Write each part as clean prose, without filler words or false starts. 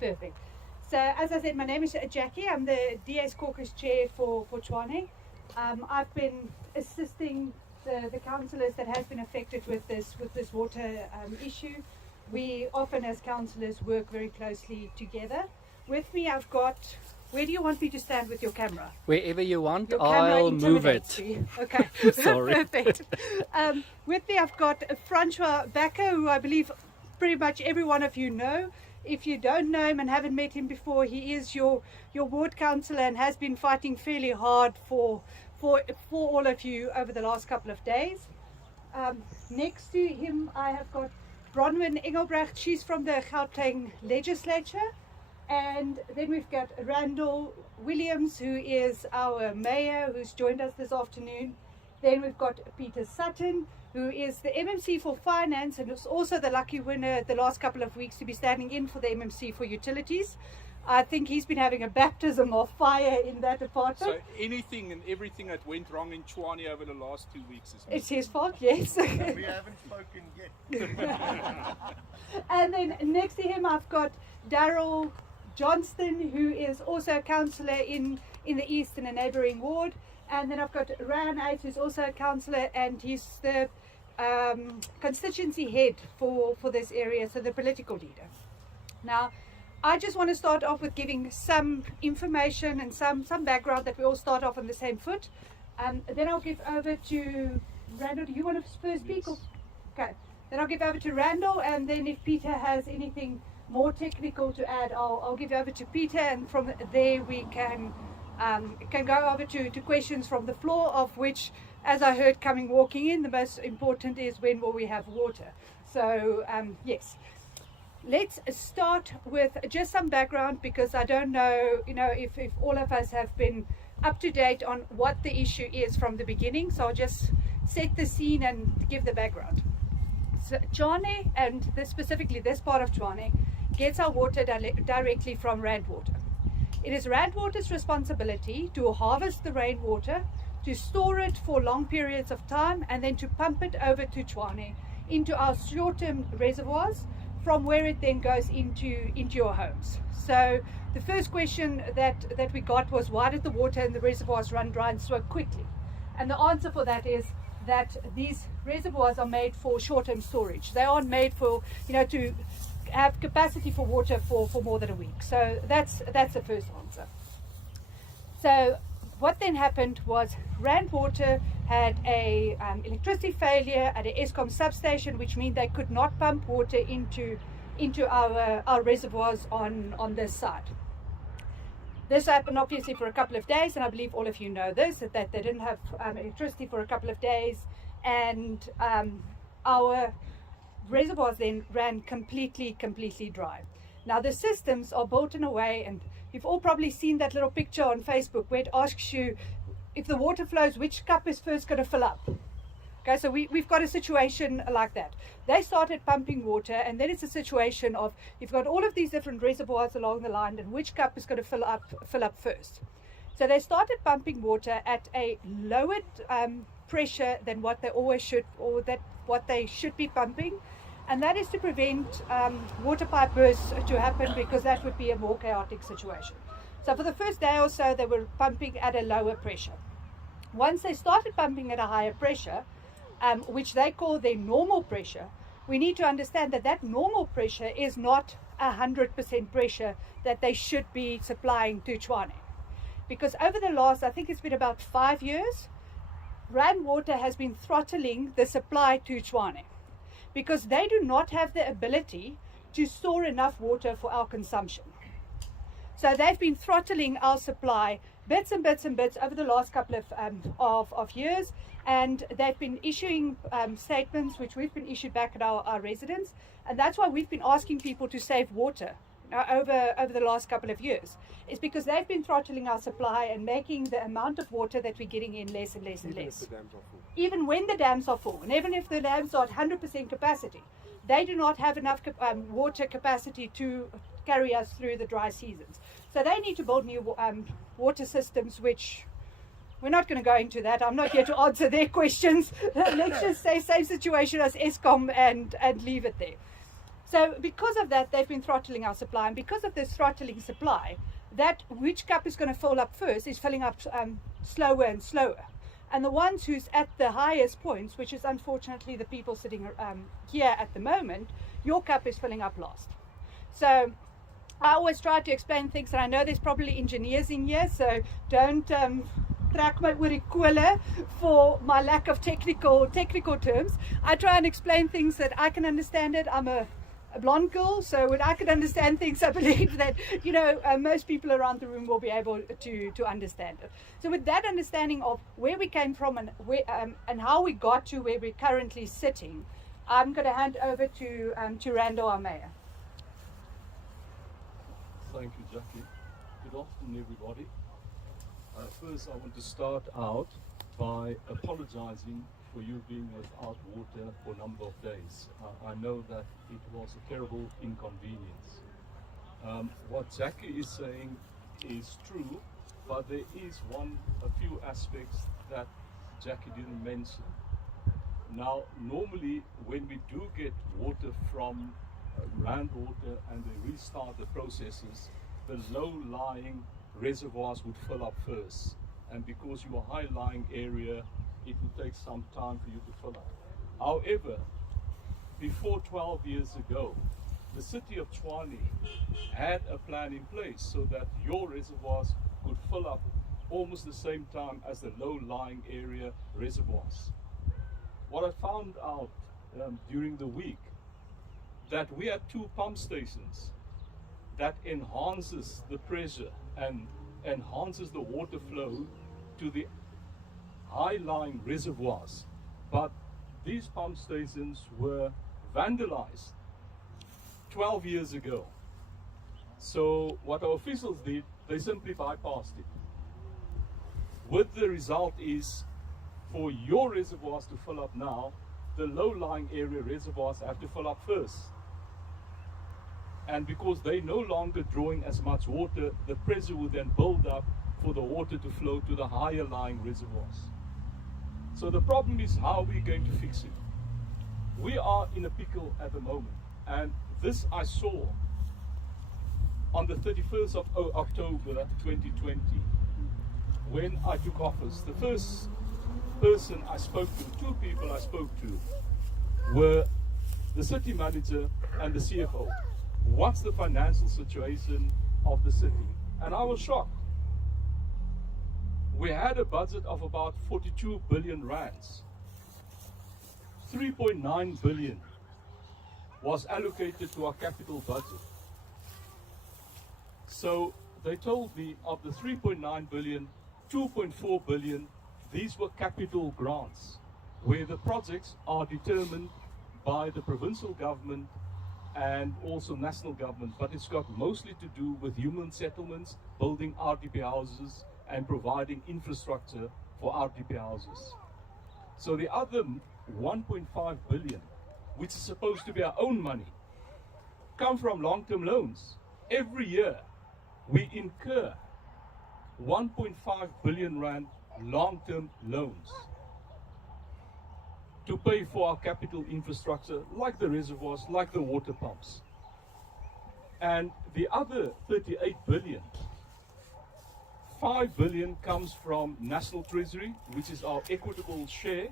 Perfect. So as I said, my name is Jackie. I'm the DS Caucus Chair for Tshwane. I've been assisting the councillors that has been affected with this water issue. We often as councillors work very closely together. With me I've got, where do you want me to stand with your camera? Wherever you want, Your camera I'll move it. intimidates me. Okay, Sorry. Perfect. With me I've got Francois Bakker, who I believe pretty much every one of you know. If you don't know him and haven't met him before, he is your ward councillor and has been fighting fairly hard for all of you over the last couple of days. Next to him I have got Bronwyn Engelbrecht. She's from the Gauteng legislature. And then we've got Randall Williams, who is our mayor, who's joined us this afternoon. Then we've got Peter Sutton, who is the MMC for finance and is also the lucky winner the last couple of weeks to be standing in for the MMC for utilities. I think he's been having a baptism of fire in that department. So anything and everything that went wrong in Tshwane over the last 2 weeks is It's his fault, yes. We haven't spoken yet. And then next to him I've got Daryl Johnston, who is also a councillor in the East in a neighbouring ward. And then I've got Ryan Ace, who's also a councillor, and he's the constituency head for this area, so the political leader. Now, I just want to start off with giving some information and some background that we all start off on the same foot. Then I'll give over to Randall. Do you want to first speak? Or? Okay. Then I'll give over to Randall, and then if Peter has anything more technical to add, I'll give over to Peter, and from there we can go over to questions from the floor, of which, as I heard walking in, the most important is when will we have water. So yes, let's start with just some background, because I don't know, if all of us have been up to date on what the issue is from the beginning. So I'll just set the scene and give the background. So Tshwane, and specifically this part of Tshwane, gets our water directly from Rand Water. It is Rand Water's responsibility to harvest the rainwater, to store it for long periods of time, and then to pump it over to Tshwane into our short-term reservoirs, from where it then goes into your homes. So the first question that we got was, why did the water in the reservoirs run dry so quickly? And the answer for that is that these reservoirs are made for short-term storage. They aren't made for, to have capacity for water for more than a week. So that's the first answer. So what then happened was Rand Water had a electricity failure at a GarsCom substation, which means they could not pump water into our reservoirs on this side. This happened obviously for a couple of days, and I believe all of you know this, that they didn't have electricity for a couple of days, and our reservoirs then ran completely dry. Now the systems are built in a way, and you've all probably seen that little picture on Facebook where it asks you, if the water flows, which cup is first going to fill up? Okay, so we've got a situation like that. They started pumping water, and then it's a situation of, you've got all of these different reservoirs along the line, and which cup is going to fill up first. So they started pumping water at a lowered pressure than what they always should, or what they should be pumping, and that is to prevent water pipe bursts to happen, because that would be a more chaotic situation. So for the first day or so they were pumping at a lower pressure. Once they started pumping at a higher pressure, which they call their normal pressure, we need to understand that normal pressure is not 100% pressure that they should be supplying to Tshwane. Because over the last, I think it's been about 5 years, Rand Water has been throttling the supply to Tshwane, because they do not have the ability to store enough water for our consumption. So they've been throttling our supply bits and bits and bits over the last couple of years, and they've been issuing statements which we've been issued back at our residents, and that's why we've been asking people to save water over the last couple of years. It's because they've been throttling our supply and making the amount of water that we're getting in less and less and less. Even when the dams are full, and even if the dams are at 100% capacity, they do not have enough water capacity to carry us through the dry seasons. So they need to build new water systems, which we're not going to go into that. I'm not here to answer their questions. Let's just say same situation as GarsCom and leave it there. So because of that, they've been throttling our supply, and because of this throttling supply, that which cup is going to fill up first is filling up slower and slower. And the ones who's at the highest points, which is unfortunately the people sitting here at the moment, your cup is filling up last. So I always try to explain things, and I know there's probably engineers in here, so don't track my urikole for my lack of technical terms. I try and explain things that I can understand it. I'm a blonde girl, so when I can understand things, I believe that, you know, most people around the room will be able to understand it. So with that understanding of where we came from and where, and how we got to where we're currently sitting, I'm going to hand over to Randall, our mayor. Thank you, Jackie. Good afternoon, everybody. First, I want to start out by apologizing for you being without water for a number of days. I know that it was a terrible inconvenience. What Jackie is saying is true, but there is a few aspects that Jackie didn't mention. Now, normally when we do get water from groundwater and they restart the processes, the low-lying reservoirs would fill up first. And because you're a high-lying area, it will take some time for you to fill up. However, before 12 years ago, the City of Tshwane had a plan in place so that your reservoirs could fill up almost the same time as the low-lying area reservoirs. What I found out during the week, that we had 2 pump stations that enhances the pressure and enhances the water flow to the high-lying reservoirs, but these pump stations were vandalized 12 years ago. So what our officials did, they simply bypassed it. With the result is, for your reservoirs to fill up now, the low-lying area reservoirs have to fill up first. And because they're no longer drawing as much water, the pressure will then build up for the water to flow to the higher lying reservoirs. So the problem is how we're going to fix it. We are in a pickle at the moment, and this I saw on the 31st of October 2020 when I took office. The first person I spoke to, 2 people I spoke to, were the city manager and the CFO. What's the financial situation of the city? And I was shocked. We had a budget of about 42 billion rands. 3.9 billion was allocated to our capital budget. So they told me of the 3.9 billion, 2.4 billion, these were capital grants, where the projects are determined by the provincial government and also national government, but it's got mostly to do with human settlements, building RDP houses, and providing infrastructure for RDP houses. So the other 1.5 billion, which is supposed to be our own money, come from long-term loans. Every year, we incur 1.5 billion rand long-term loans to pay for our capital infrastructure, like the reservoirs, like the water pumps. And the other 38 billion, 5 billion comes from National Treasury, which is our equitable share,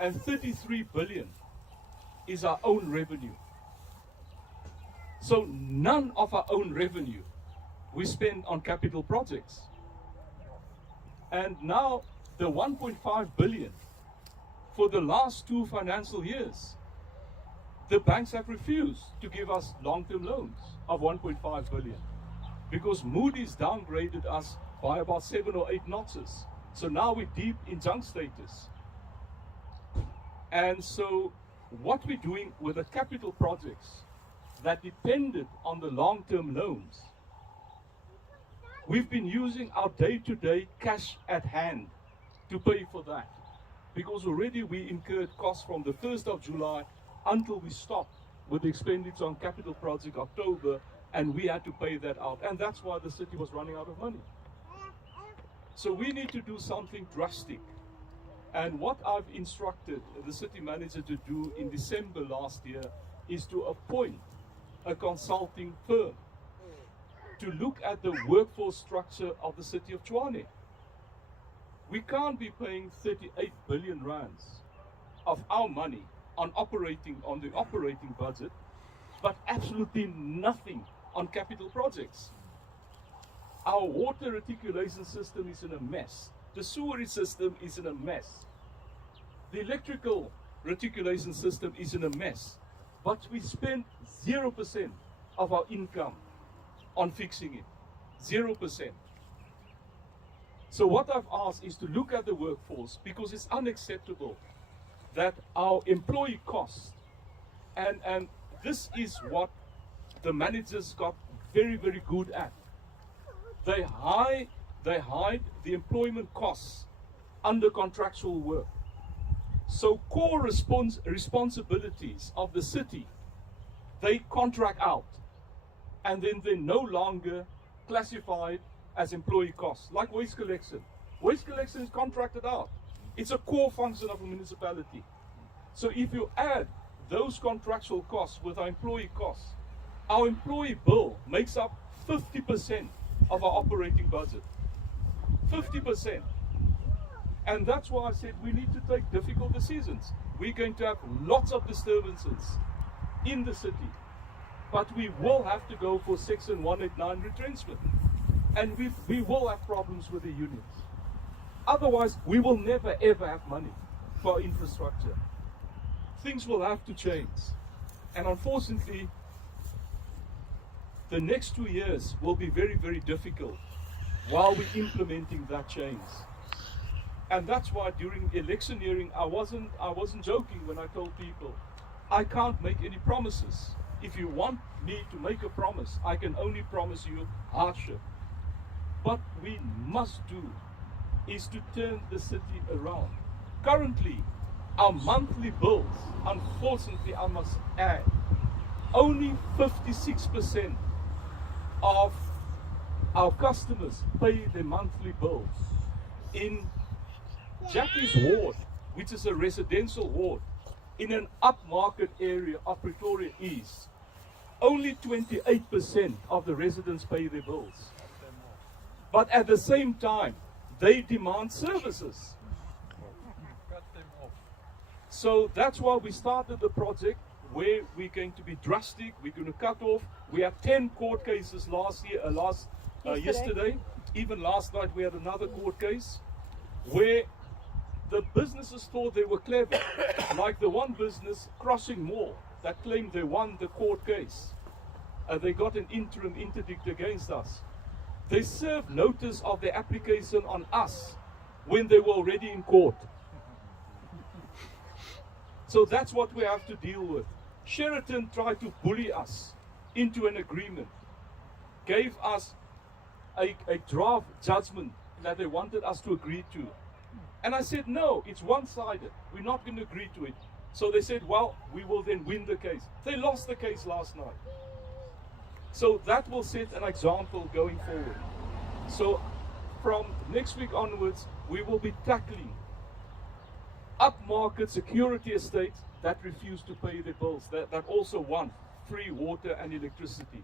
and 33 billion is our own revenue. So none of our own revenue we spend on capital projects. And now the 1.5 billion for the last 2 financial years, the banks have refused to give us long-term loans of 1.5 billion because Moody's downgraded us by about 7 or 8 notches. So now we're deep in junk status. And so what we're doing with the capital projects that depended on the long-term loans, we've been using our day-to-day cash at hand to pay for that. Because already we incurred costs from the 1st of July until we stopped with the expenditure on capital project October, and we had to pay that out. And that's why the city was running out of money. So we need to do something drastic. And what I've instructed the city manager to do in December last year is to appoint a consulting firm to look at the workforce structure of the City of Tshwane. We can't be paying 38 billion rands of our money on the operating budget, but absolutely nothing on capital projects. Our water reticulation system is in a mess. The sewerage system is in a mess. The electrical reticulation system is in a mess. But we spend 0% of our income on fixing it. 0%. So what I've asked is to look at the workforce, because it's unacceptable that our employee costs, and this is what the managers got very, very good at. They hide the employment costs under contractual work. So core responsibilities of the city, they contract out, and then they're no longer classified as employee costs, like waste collection. Waste collection is contracted out. It's a core function of a municipality. So if you add those contractual costs with our employee costs, our employee bill makes up 50% of our operating budget. 50%. And that's why I said we need to take difficult decisions. We're going to have lots of disturbances in the city, but we will have to go for Section 189 retrenchment. And we will have problems with the unions. Otherwise, we will never ever have money for our infrastructure. Things will have to change. And unfortunately, the next 2 years will be very, very difficult while we're implementing that change. And that's why during electioneering, I wasn't joking when I told people, I can't make any promises. If you want me to make a promise, I can only promise you hardship. What we must do is to turn the city around. Currently, our monthly bills, unfortunately I must add, only 56% of our customers pay their monthly bills. In Jackie's ward, which is a residential ward, in an upmarket area of Pretoria East, only 28% of the residents pay their bills. But at the same time, they demand services. So that's why we started the project where we're going to be drastic. We're going to cut off. We had 10 court cases yesterday. Even last night we had another court case where the businesses thought they were clever. Like the one business, Crossing Mall, that claimed they won the court case. They got an interim interdict against us. They served notice of their application on us when they were already in court. So that's what we have to deal with. Sheraton tried to bully us into an agreement, gave us a draft judgment that they wanted us to agree to. And I said, no, it's one-sided. We're not going to agree to it. So they said, well, we will then win the case. They lost the case last night. So that will set an example going forward. So from next week onwards, we will be tackling upmarket security estates that refuse to pay their bills, that also want free water and electricity.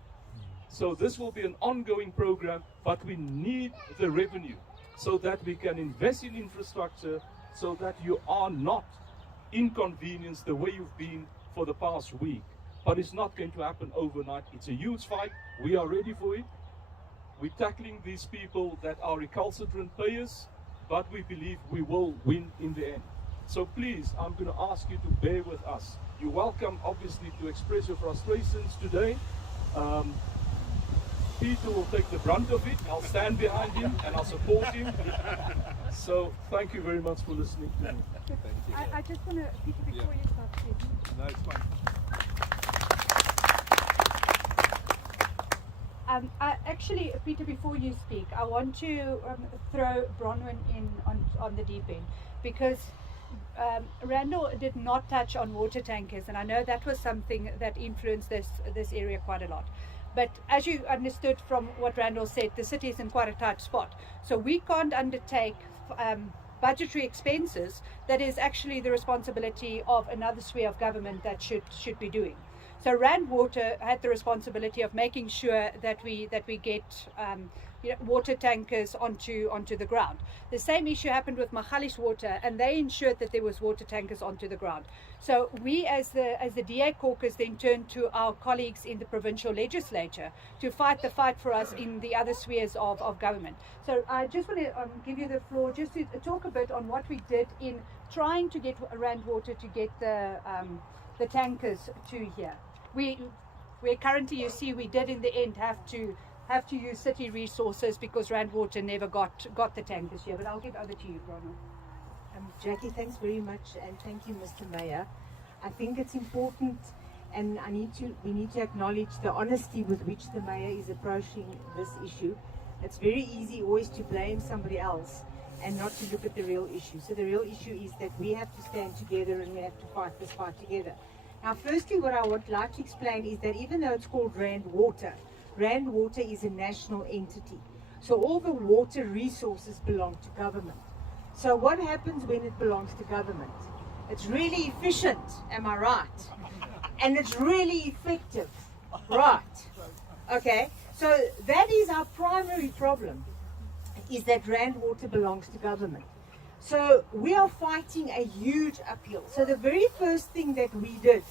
So this will be an ongoing program, but we need the revenue so that we can invest in infrastructure, so that you are not inconvenienced the way you've been for the past week. But it's not going to happen overnight. It's a huge fight. We are ready for it. We're tackling these people that are recalcitrant payers, but we believe we will win in the end. So please, I'm going to ask you to bear with us. You're welcome, obviously, to express your frustrations today. Peter will take the brunt of it. I'll stand behind him and I'll support him. So thank you very much for listening to me. Thank you. I just want to, Peter, before you start speaking. No, it's fine. Actually, Peter, before you speak, I want to throw Bronwyn in on the deep end, because Randall did not touch on water tankers, and I know that was something that influenced this area quite a lot. But as you understood from what Randall said, the city is in quite a tight spot. So we can't undertake budgetary expenses that is actually the responsibility of another sphere of government that should be doing. So Rand Water had the responsibility of making sure that we get water tankers onto the ground. The same issue happened with Magalies Water, and they ensured that there was water tankers onto the ground. So we, as the DA caucus, then turned to our colleagues in the provincial legislature to fight the fight for us in the other spheres of government. So I just want to give you the floor just to talk a bit on what we did in trying to get Rand Water to get the tankers to here. We currently, you see, we did in the end have to use city resources because Rand Water never got the tankers here. But I'll give over to you, Ronald. Jackie, thanks very much, and thank you, Mr. Mayor. I think it's important, and we need to acknowledge the honesty with which the Mayor is approaching this issue. It's very easy always to blame somebody else and not to look at the real issue. So the real issue is that we have to stand together and we have to fight this fight together. Now, firstly, what I would like to explain is that even though it's called Rand Water is a national entity. So all the water resources belong to government. So what happens when it belongs to government? It's really efficient, am I right? And it's really effective, right? Okay, so that is our primary problem, is that Rand Water belongs to government. So we are fighting a huge uphill. So the very first thing that we did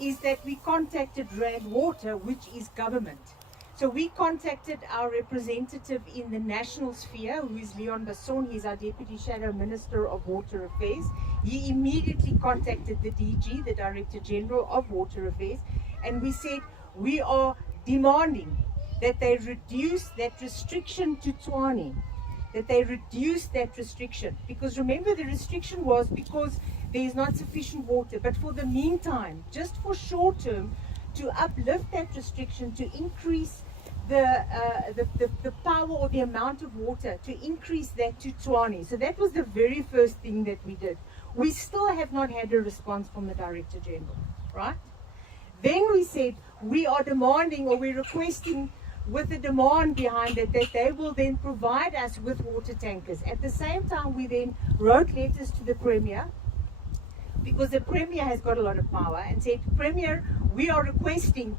is that we contacted Rand Water, which is government. So we contacted our representative in the national sphere, who is Leon Basson. He's our Deputy Shadow Minister of Water Affairs. He immediately contacted the DG, the Director General of Water Affairs, and we said we are demanding that they reduce that restriction to Tshwane, that they reduce that restriction. Because remember, the restriction was because there is not sufficient water. But for the meantime, just for short term, to uplift that restriction, to increase the power or the amount of water, to increase that to Tshwane. So that was the very first thing that we did. We still have not had a response from the Director General, right? Then we said we are demanding, or we're requesting with the demand behind it, that they will then provide us with water tankers. At the same time, we then wrote letters to the Premier, because the Premier has got a lot of power, and said, Premier, we are requesting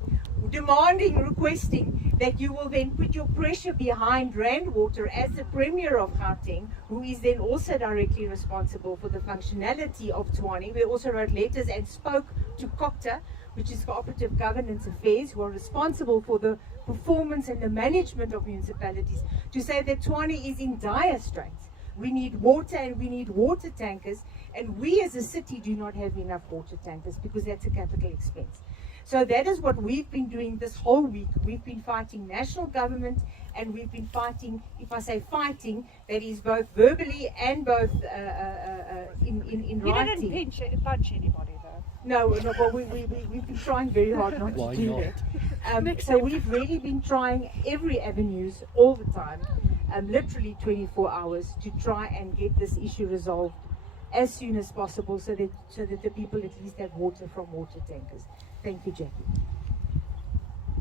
that you will then put your pressure behind Rand Water as the Premier of Gauteng, who is then also directly responsible for the functionality of Tshwane. We also wrote letters and spoke to COGTA, which is Cooperative Governance Affairs, who are responsible for the performance and the management of municipalities, to say that Tshwane is in dire straits. We need water, and we need water tankers, and we as a city do not have enough water tankers because that's a capital expense. So that is what we've been doing this whole week. We've been fighting national government, and we've been fighting, if I say fighting, that is both verbally and both in You writing. didn't punch anybody, though. No, well, we've been trying very hard not to do that. So we've really been trying every avenues all the time, literally 24 hours, to try and get this issue resolved as soon as possible, so that the people at least have water from water tankers. Thank you, Jackie.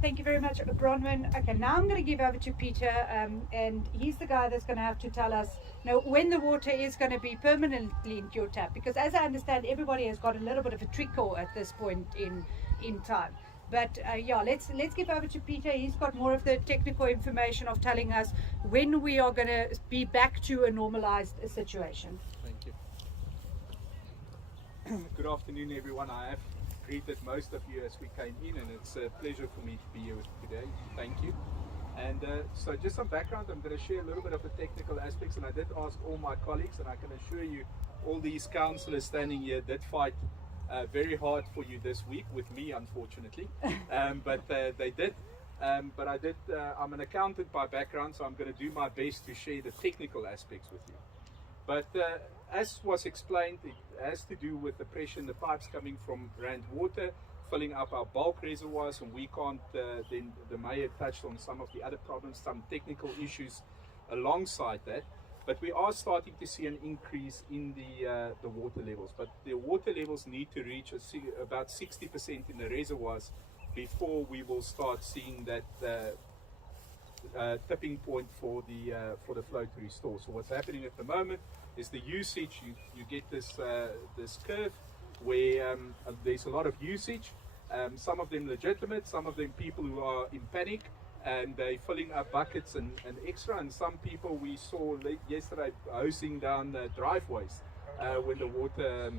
Thank you very much, Bronwyn. Okay, now I'm going to give over to Peter, and he's the guy that's going to have to tell us, when the water is going to be permanently into your tap. Because as I understand, everybody has got a little bit of a trickle at this point in time. But yeah, let's give over to Peter. He's got more of the technical information of telling us when we are going to be back to a normalized situation. Thank you. Good afternoon, everyone. I have greeted most of you as we came in, and it's a pleasure for me to be here with you today. Thank you. And so just some background, I'm going to share a little bit of the technical aspects, and I did ask all my colleagues, and I can assure you all these councillors standing here did fight very hard for you this week, with me unfortunately, but they did. But I'm an accountant by background, so I'm going to do my best to share the technical aspects with you. But as was explained, it has to do with the pressure in the pipes coming from Rand Water, filling up our bulk reservoirs, and we can't, then the Mayor touched on some of the other problems, some technical issues alongside that. But we are starting to see an increase in the water levels. But the water levels need to reach about 60% in the reservoirs before we will start seeing that tipping point for the flow to restore. So what's happening at the moment is the usage. You get this curve where there's a lot of usage. Some of them legitimate, some of them people who are in panic and they're filling up buckets and extra, and some people we saw yesterday hosing down driveways when the water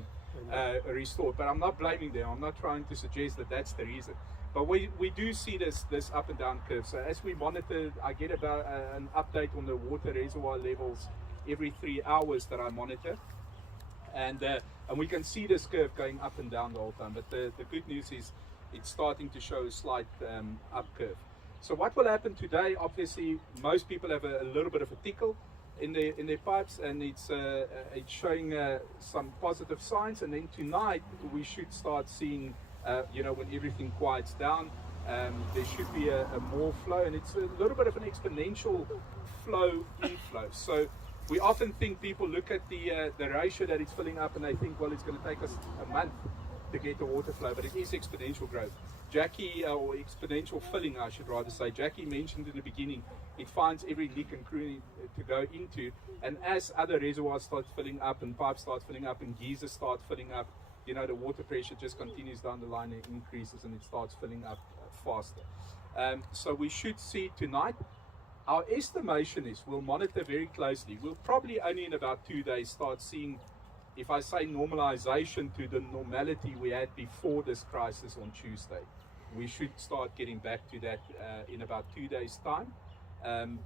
restored. But I'm not blaming them. I'm not trying to suggest that that's the reason. But we do see this up and down curve. So as we monitor, I get about an update on the water reservoir levels every 3 hours that I monitor. And we can see this curve going up and down the whole time. But the good news is it's starting to show a slight up curve. So what will happen today? Obviously, most people have a little bit of a tickle in their pipes, and it's showing some positive signs. And then tonight we should start seeing, when everything quiets down, there should be a more flow, and it's a little bit of an exponential flow inflow. So we often think people look at the ratio that it's filling up and they think, well, it's going to take us a month to get the water flow, but it is exponential growth. Jackie, or exponential filling, I should rather say. Jackie mentioned in the beginning, it finds every leak and cranny to go into, and as other reservoirs start filling up and pipes start filling up and geysers start filling up, the water pressure just continues down the line and increases, and it starts filling up faster. So we should see tonight. Our estimation is we'll monitor very closely. We'll probably only in about 2 days start seeing, if I say normalization to the normality we had before this crisis on Tuesday. We should start getting back to that in about 2 days' time.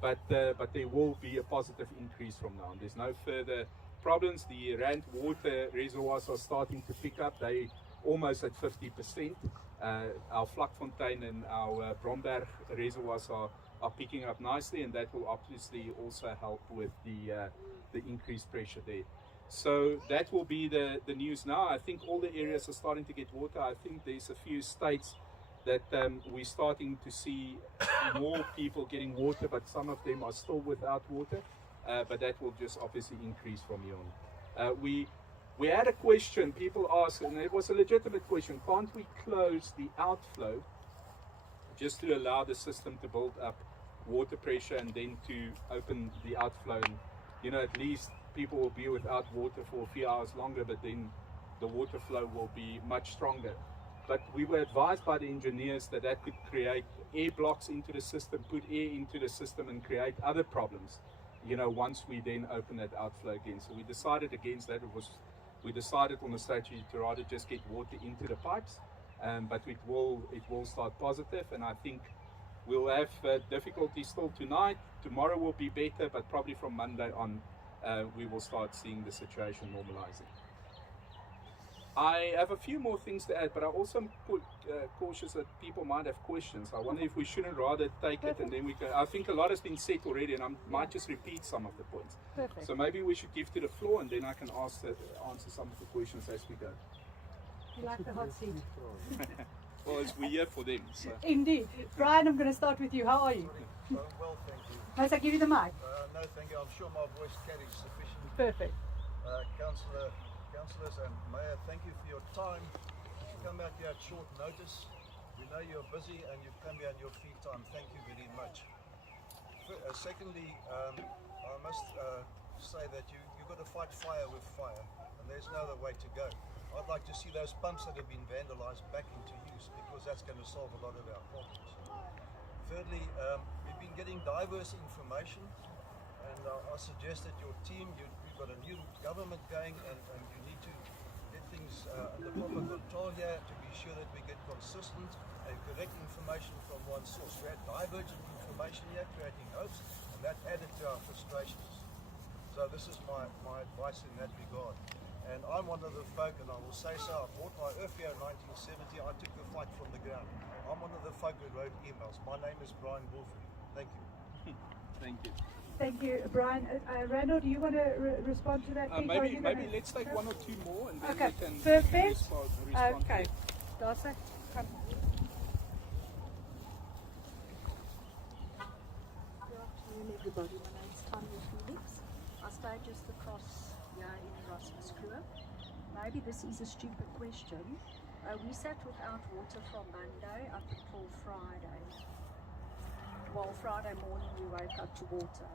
But there will be a positive increase from now on. There's no further problems. The Rand water reservoirs are starting to pick up. They almost at 50%. Our Vlakfontein and our Bromberg reservoirs are picking up nicely, and that will obviously also help with the increased pressure there. So that will be the news now. I think all the areas are starting to get water. I think there's a few states that we're starting to see more people getting water, but some of them are still without water. But that will just obviously increase from here on. We had a question, people asked, and it was a legitimate question, can't we close the outflow just to allow the system to build up water pressure and then to open the outflow? And, at least people will be without water for a few hours longer, but then the water flow will be much stronger. But we were advised by the engineers that could create air blocks into the system, put air into the system and create other problems, once we then open that outflow again. So we decided against that. We decided on the strategy to rather just get water into the pipes, but it will start positive, and I think we'll have difficulty still tonight. Tomorrow will be better, but probably from Monday on, we will start seeing the situation normalizing. I have a few more things to add, but I also put cautious that people might have questions. I wonder if we shouldn't rather take it and then we can. I think a lot has been said already, and I might just repeat some of the points. Perfect. So maybe we should give to the floor, and then I can answer some of the questions as we go. You like the hot seat? Well, we're here for them. So. Indeed. Brian, I'm going to start with you. How are you? Well, thank you. Must I give you the mic? No, thank you. I'm sure my voice carries sufficient. Perfect. Councillors and Mayor, thank you for your time. You come out here at short notice. We know you're busy and you've come here in your free time. Thank you very much. Secondly, I must say that you've got to fight fire with fire, and there's no other way to go. I'd like to see those pumps that have been vandalized back into use, because that's going to solve a lot of our problems. Thirdly, we've been getting diverse information, and I suggest that your team, you've got a new government going, and you need to get things under proper control here to be sure that we get consistent and correct information from one source. We had divergent information here, creating hopes, and that added to our frustrations. So this is my advice in that regard. And I'm one of the folk, and I will say so, I bought my earth here in 1970, I took the fight from the ground. I'm one of the folk who wrote emails. My name is Brian Wolford. Thank you. Thank you. Thank you, Brian. Randall, do you want to respond to that? Maybe let's take one or two more, and then Okay, we can perfect. respond. Okay. Darcy, come. Good afternoon, everybody. My name is Tanya Felix. I stay just across here in Erasmus Crew. Maybe this is a stupid question. We sat without water from Monday up until Friday. Well, Friday morning we woke up to water.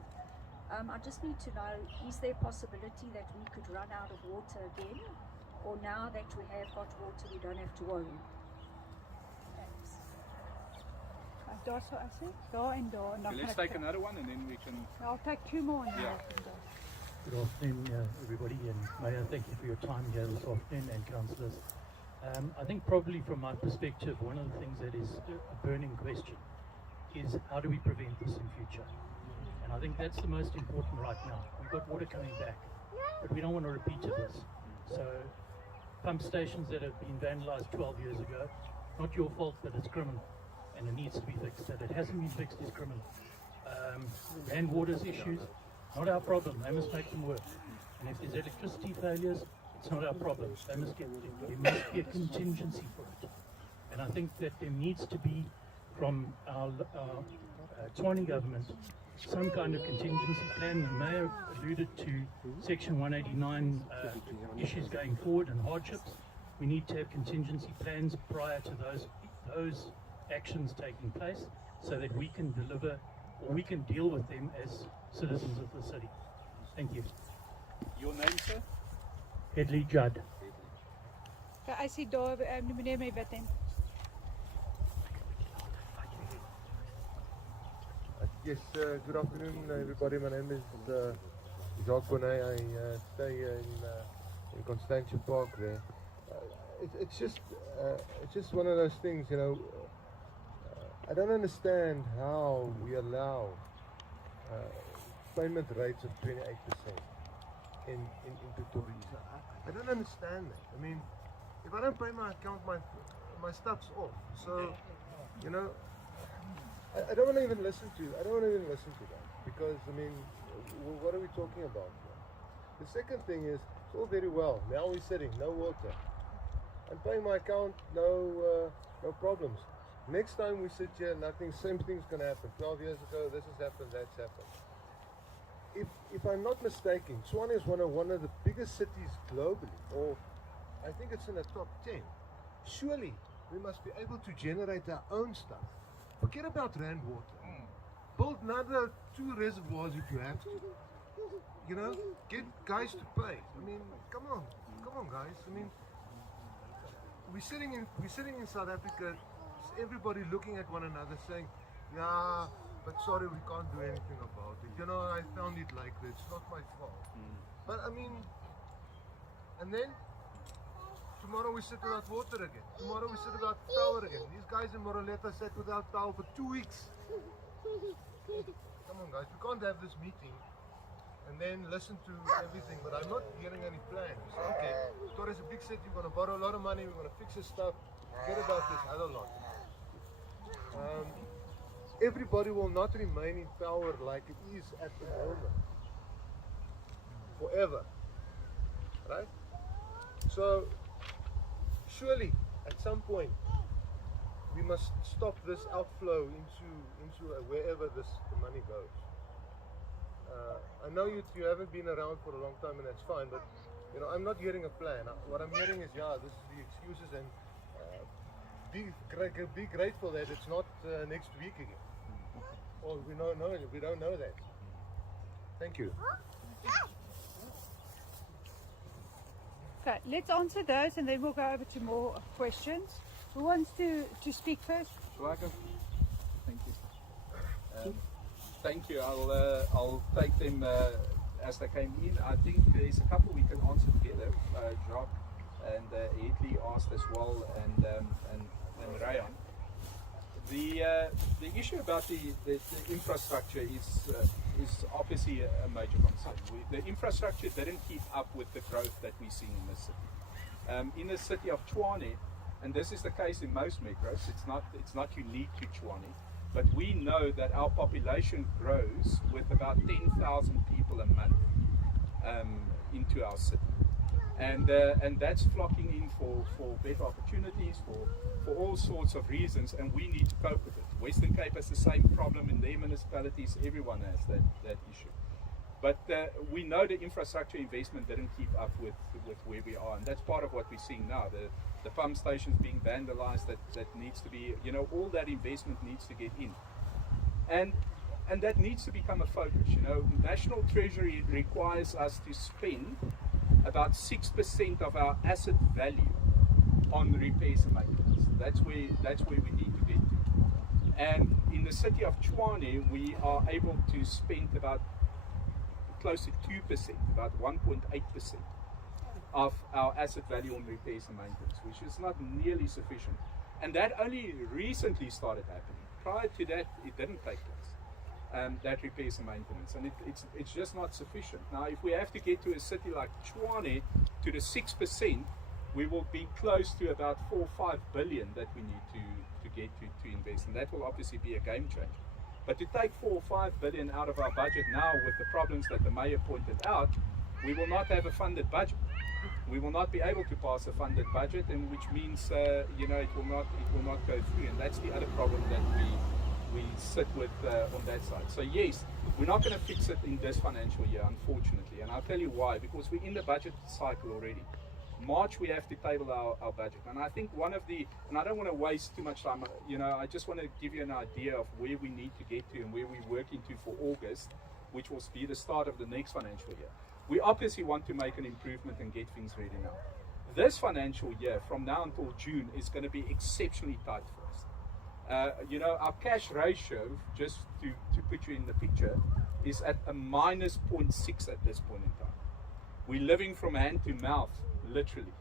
I just need to know, is there a possibility that we could run out of water again? Or now that we have got water, we don't have to worry? Daar sou as ek, daar en daar. En dan Let's gaan ek take another one and then we can. I'll take 2 more and then Yeah. I can go. Good afternoon, everybody, and Mayor, thank you for your time here this afternoon, and councillors. I think probably from my perspective, one of the things that is a burning question is how do we prevent this in future? And I think that's the most important right now. We've got water coming back, but we don't want a repeat of this. So pump stations that have been vandalised 12 years ago, not your fault, but it's criminal, and it needs to be fixed. That it hasn't been fixed is criminal. Land waters issues, not our problem. They must make them work. And if there's electricity failures, it's not our problem. There must be a contingency for it. And I think that there needs to be, from our Tshwane government, some kind of contingency plan. The Mayor alluded to Section 189 issues going forward and hardships. We need to have contingency plans prior to those actions taking place, so that we can deliver, or we can deal with them as citizens of the city. Thank you. Your name, sir? Headley Judd. Okay, I see daar die meneer met wit hemp. Yes, good afternoon, everybody. My name is Jacques Bonnet. I stay in Constantia Park there. It's just one of those things, you know. I don't understand how we allow payment rates of 28% in Pretoria East. I don't understand that. I mean, if I don't pay my account, my stuff's off. So, you know, I don't want to even listen to. I don't want to even listen to that, because I mean, what are we talking about here? The second thing is, it's all very well. Now we're sitting, no water. I'm paying my account, no problems. Next time we sit here, nothing. Same thing's going to happen. 12 years ago, this has happened, that's happened. If I'm not mistaken, Tshwane is one of the biggest cities globally, or I think it's in the top 10. Surely we must be able to generate our own stuff. Forget about Rand water. Build another 2 reservoirs if you have to. You know, get guys to pay. I mean, come on guys. I mean, we're sitting in South Africa, everybody looking at one another saying, yeah, but sorry, we can't do anything about it. You know, I found it like this. It's not my fault. But I mean, and then tomorrow we sit without water again. Tomorrow we sit without power again. These guys in Moroleta sat without power for 2 weeks. Come on guys, we can't have this meeting and then listen to everything, but I'm not hearing any plans. Okay, Pretoria is a big city, we're going to borrow a lot of money, we're going to fix this stuff, forget about this other lot. Everybody will not remain in power like it is at the moment. Forever. Right? So, surely, at some point, we must stop this outflow into wherever the money goes. I know you haven't been around for a long time, and that's fine, but you know, I'm not hearing a plan. What I'm hearing is, yeah, this is the excuses, and be grateful that it's not next week again. Or we don't know that. Thank you. Okay, let's answer those and then we'll go over to more questions. Who wants to speak first? Shall I go? Thank you. Thank you. I'll take them as they came in. I think there's a couple we can answer together. Jacques and Headley asked as well, and Rayan. The issue about the infrastructure is obviously a major concern. The infrastructure didn't keep up with the growth that we're seeing in the city. In the city of Tshwane, and this is the case in most metros, it's not unique to Tshwane, but we know that our population grows with about 10,000 people a month into our city. And that's flocking in for better opportunities, for all sorts of reasons, and we need to cope with it. Western Cape has the same problem in their municipalities, everyone has that issue. But we know the infrastructure investment didn't keep up with where we are, and that's part of what we're seeing now. The pump stations being vandalized, that needs to be, you know, all that investment needs to get in. And that needs to become a focus. You know, National Treasury requires us to spend about 6% of our asset value on repairs and maintenance. That's where we need to get to. And in the City of Tshwane, we are able to spend about close to 2%, about 1.8% of our asset value on repairs and maintenance, which is not nearly sufficient. And that only recently started happening. Prior to that, it didn't take place, that repairs and maintenance. And it's just not sufficient. Now, if we have to get to a city like Tshwane to the 6%, we will be close to about 4 or 5 billion that we need to get to invest. And that will obviously be a game changer. But to take 4 or 5 billion out of our budget now with the problems that the mayor pointed out, we will not have a funded budget. We will not be able to pass a funded budget, and which means it will not go through. And that's the other problem that we sit with on that side. So yes, we're not going to fix it in this financial year, unfortunately. And I'll tell you why. Because we're in the budget cycle already. March we have to table our budget, and I think and I don't want to waste too much time, I just want to give you an idea of where we need to get to and where we're working to for August, which will be the start of the next financial year. We obviously want to make an improvement and get things ready now. This financial year, from now until June, is going to be exceptionally tight for us. Our cash ratio, just to put you in the picture, is at a minus 0.6 at this point in time. We're living from hand to mouth, literally,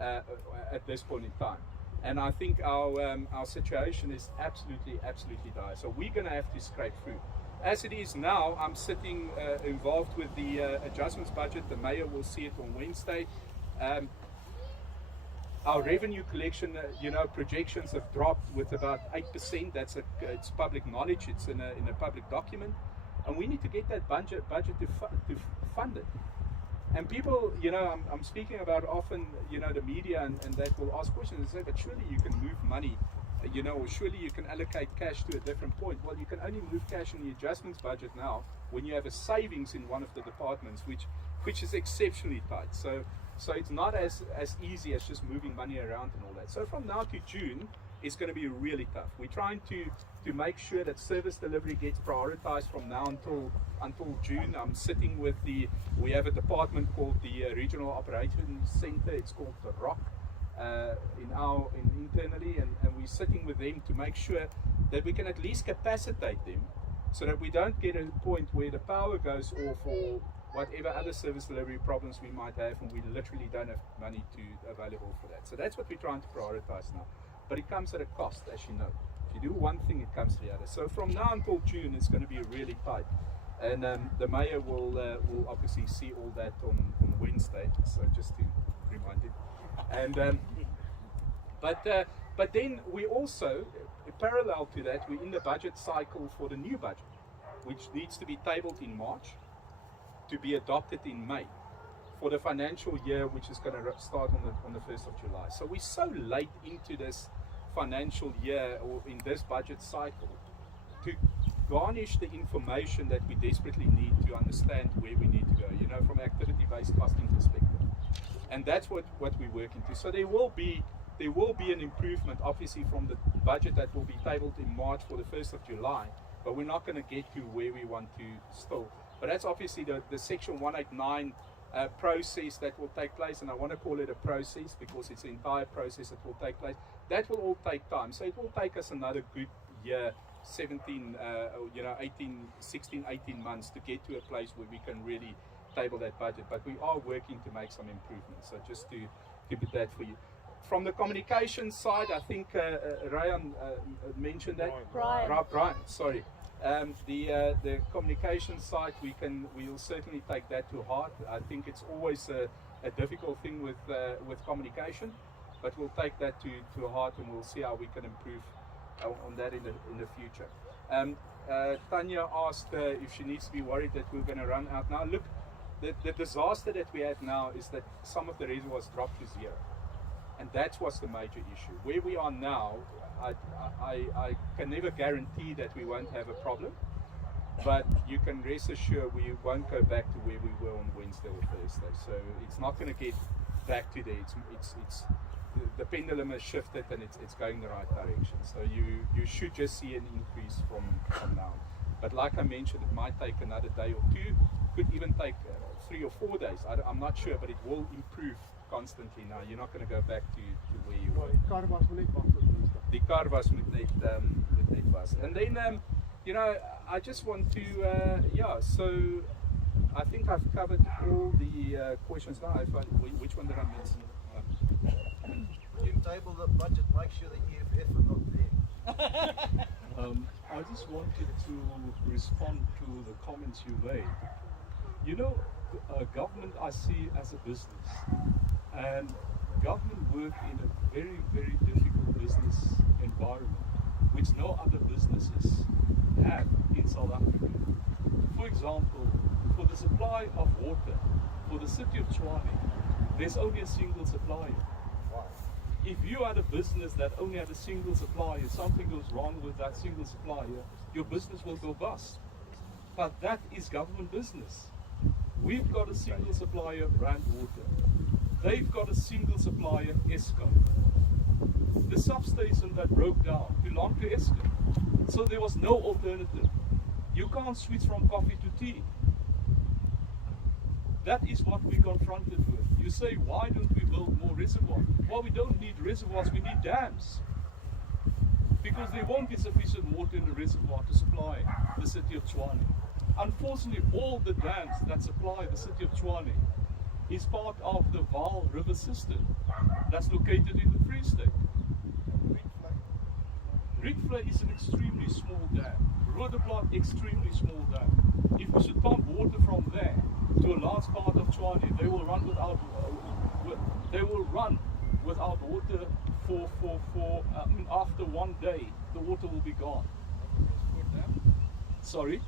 at this point in time. And I think our situation is absolutely dire. So we're going to have to scrape through. As it is now, I'm sitting involved with the adjustments budget. The mayor will see it on Wednesday. Our revenue collection, projections have dropped with about 8%. It's public knowledge. It's in a public document, and we need to get that budget to fund it. And people, I'm speaking about often, the media and that will ask questions and say, but surely you can move money, or surely you can allocate cash to a different point. Well, you can only move cash in the adjustments budget now when you have a savings in one of the departments, which is exceptionally tight. So it's not as easy as just moving money around and all that. So from now to June, it's going to be really tough. We're trying to make sure that service delivery gets prioritized from now until June. I'm sitting with we have a department called the Regional Operations Center. It's called the ROC internally, and we're sitting with them to make sure that we can at least capacitate them so that we don't get a point where the power goes off or whatever other service delivery problems we might have, and we literally don't have money available for that. So that's what we're trying to prioritize now. But it comes at a cost, as you know. If you do one thing, it comes to the other. So from now until June, it's going to be really tight. And the mayor will obviously see all that on Wednesday. So just to remind him. And but then we also, parallel to that, we're in the budget cycle for the new budget, which needs to be tabled in March to be adopted in May for the financial year, which is going to start on the 1st of July. So we're so late into this financial year or in this budget cycle to garnish the information that we desperately need to understand where we need to go, from activity-based costing perspective. And that's what we're working to. So there will be an improvement, obviously, from the budget that will be tabled in March for the 1st of July, but we're not going to get to where we want to still. But that's obviously the Section 189 process that will take place, and I want to call it a process because it's the entire process that will take place. That will all take time. So it will take us another good year, 16, 18 months to get to a place where we can really table that budget. But we are working to make some improvements. So just to put that for you. From the communication side, I think Ryan mentioned that. Brian, sorry. The communication side, we'll certainly take that to heart. I think it's always a difficult thing with communication, but we'll take that to heart, and we'll see how we can improve on that in the future. Tanya asked if she needs to be worried that we're going to run out now. Look, the disaster that we have now is that some of the reservoirs dropped to zero, and that's what's the major issue. Where we are now, I can never guarantee that we won't have a problem, but you can rest assured we won't go back to where we were on Wednesday or Thursday. So it's not going to get back to there. It's the pendulum has shifted, and it's going the right direction. So you should just see an increase from now. But like I mentioned, it might take another day or two, could even take 3 or 4 days. I'm not sure, but it will improve constantly now. You're not going to go back to where you were. Die kar was moet net was. And then You know, I just want to, so I think I've covered all the questions now. Which one did I miss? You table the budget, make sure the EFF are not there. I just wanted to respond to the comments you made. You know, government I see as a business, and government work in a very, very difficult business environment, which no other businesses have in South Africa. For example, for the supply of water for the City of Tshwane, there's only a single supplier. If you had a business that only had a single supplier, something goes wrong with that single supplier, your business will go bust. But that is government business. We've got a single supplier, Rand Water. They've got a single supplier, Eskom. The substation that broke down belonged to Eskom. So there was no alternative. You can't switch from coffee to tea. That is what we're confronted with. You say, why don't we build more reservoirs? Well, we don't need reservoirs, we need dams. Because there won't be sufficient water in the reservoir to supply the City of Tshwane. Unfortunately, all the dams that supply the City of Tshwane is part of the Vaal River system that's located in the Free State. Rietvlei is an extremely small dam. Roodeplaat, extremely small dam. If we should pump water from there to a large part of Tshwane, they will run without water after one day. The water will be gone. Sorry?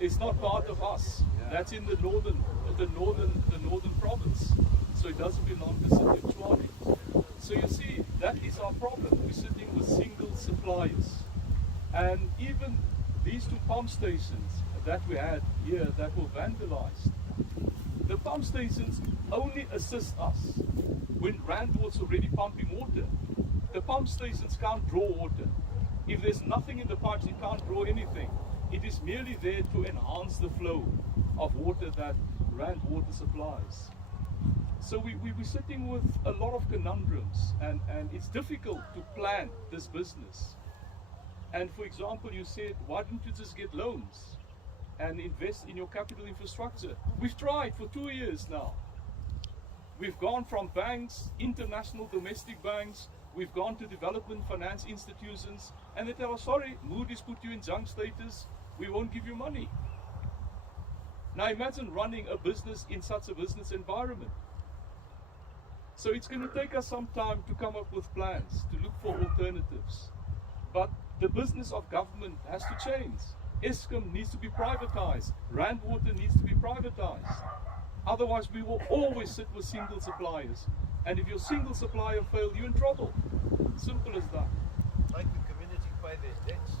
It's not part of us. That's in the northern province. So it doesn't belong to the City of Tshwane. So you see, that is our problem. We're sitting with single suppliers. And even these two pump stations that we had here that were vandalized, the pump stations only assist us when Rand was already pumping water. The pump stations can't draw water. If there's nothing in the pipes, it can't draw anything. It is merely there to enhance the flow of water that Rand Water supplies. So we're sitting with a lot of conundrums, and it's difficult to plan this business. And for example, you said, why don't you just get loans and invest in your capital infrastructure? We've tried for 2 years now. We've gone from banks, international, domestic banks, we've gone to development finance institutions, and they tell us, sorry, Moody's put you in junk status, we won't give you money. Now imagine running a business in such a business environment. So it's going to take us some time to come up with plans, to look for alternatives. But the business of government has to change. Eskom needs to be privatized. Rand Water needs to be privatized. Otherwise, we will always sit with single suppliers. And if your single supplier fails, you're in trouble. Simple as that. Make the community pay their debts.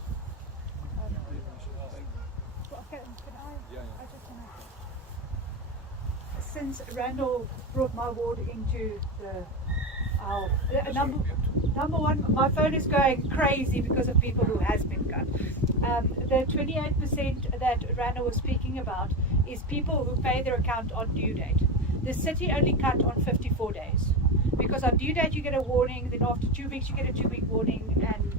Okay, can I just want Yeah. since Randall brought my ward into our number one, my phone is going crazy because of people who has been cut. The 28% that Randall was speaking about is people who pay their account on due date. The city only cut on 54 days. Because on due date you get a warning, then after 2 weeks you get a 2-week warning, and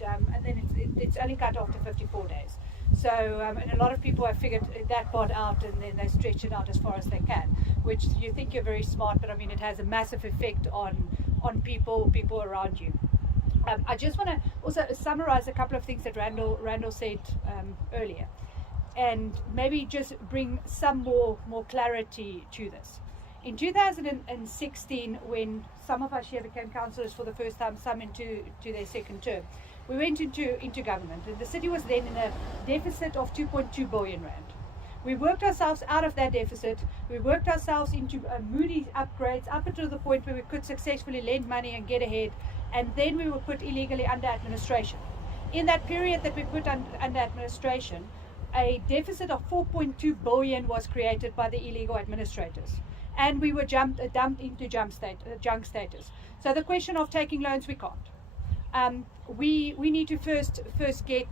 then it's only cut after 54 days. So, and a lot of people have figured that part out, and then they stretch it out as far as they can, which you think you're very smart, but I mean it has a massive effect on people around you. I just want to also summarize a couple of things that Randall said earlier, and maybe just bring some more clarity to this. In 2016, when some of us here became councillors for the first time, some into their second term, we went into government, and the city was then in a deficit of 2.2 billion rand. We worked ourselves out of that deficit. We worked ourselves into Moody's upgrades up until the point where we could successfully lend money and get ahead, and then we were put illegally under administration. In that period that we put under administration, a deficit of 4.2 billion was created by the illegal administrators, and we were dumped into junk status. So the question of taking loans, we can't. We need to first get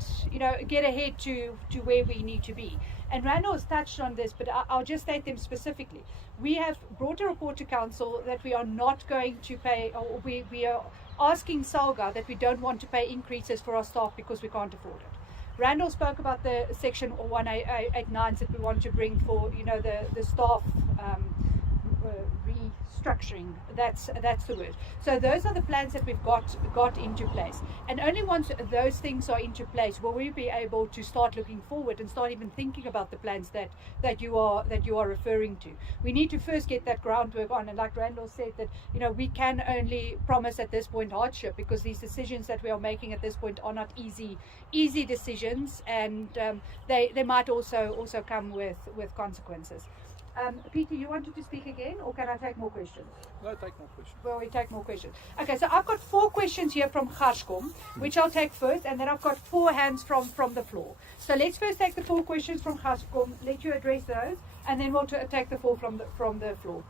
ahead to where we need to be. And Randall has touched on this, but I'll just state them specifically. We have brought a report to council that we are not going to pay, or we are asking SALGA that we don't want to pay increases for our staff because we can't afford it. Randall spoke about the section 1889s that we want to bring for, you know, the staff restructuring. That's the word. So those are the plans that we've got into place, and only once those things are into place will we be able to start looking forward and start even thinking about the plans that you are referring to. We need to first get that groundwork on, and like Randall said, that, you know, we can only promise at this point hardship, because these decisions that we are making at this point are not easy decisions, and they might also come with consequences. Peter, you wanted to speak again, or can I take more questions? No, take more questions. Well, we take more questions. Okay, so I've got 4 questions here from GarsCom, which I'll take first, and then I've got 4 hands from the floor. So let's first take the 4 questions from GarsCom, let you address those, and then we'll take the 4 from the floor.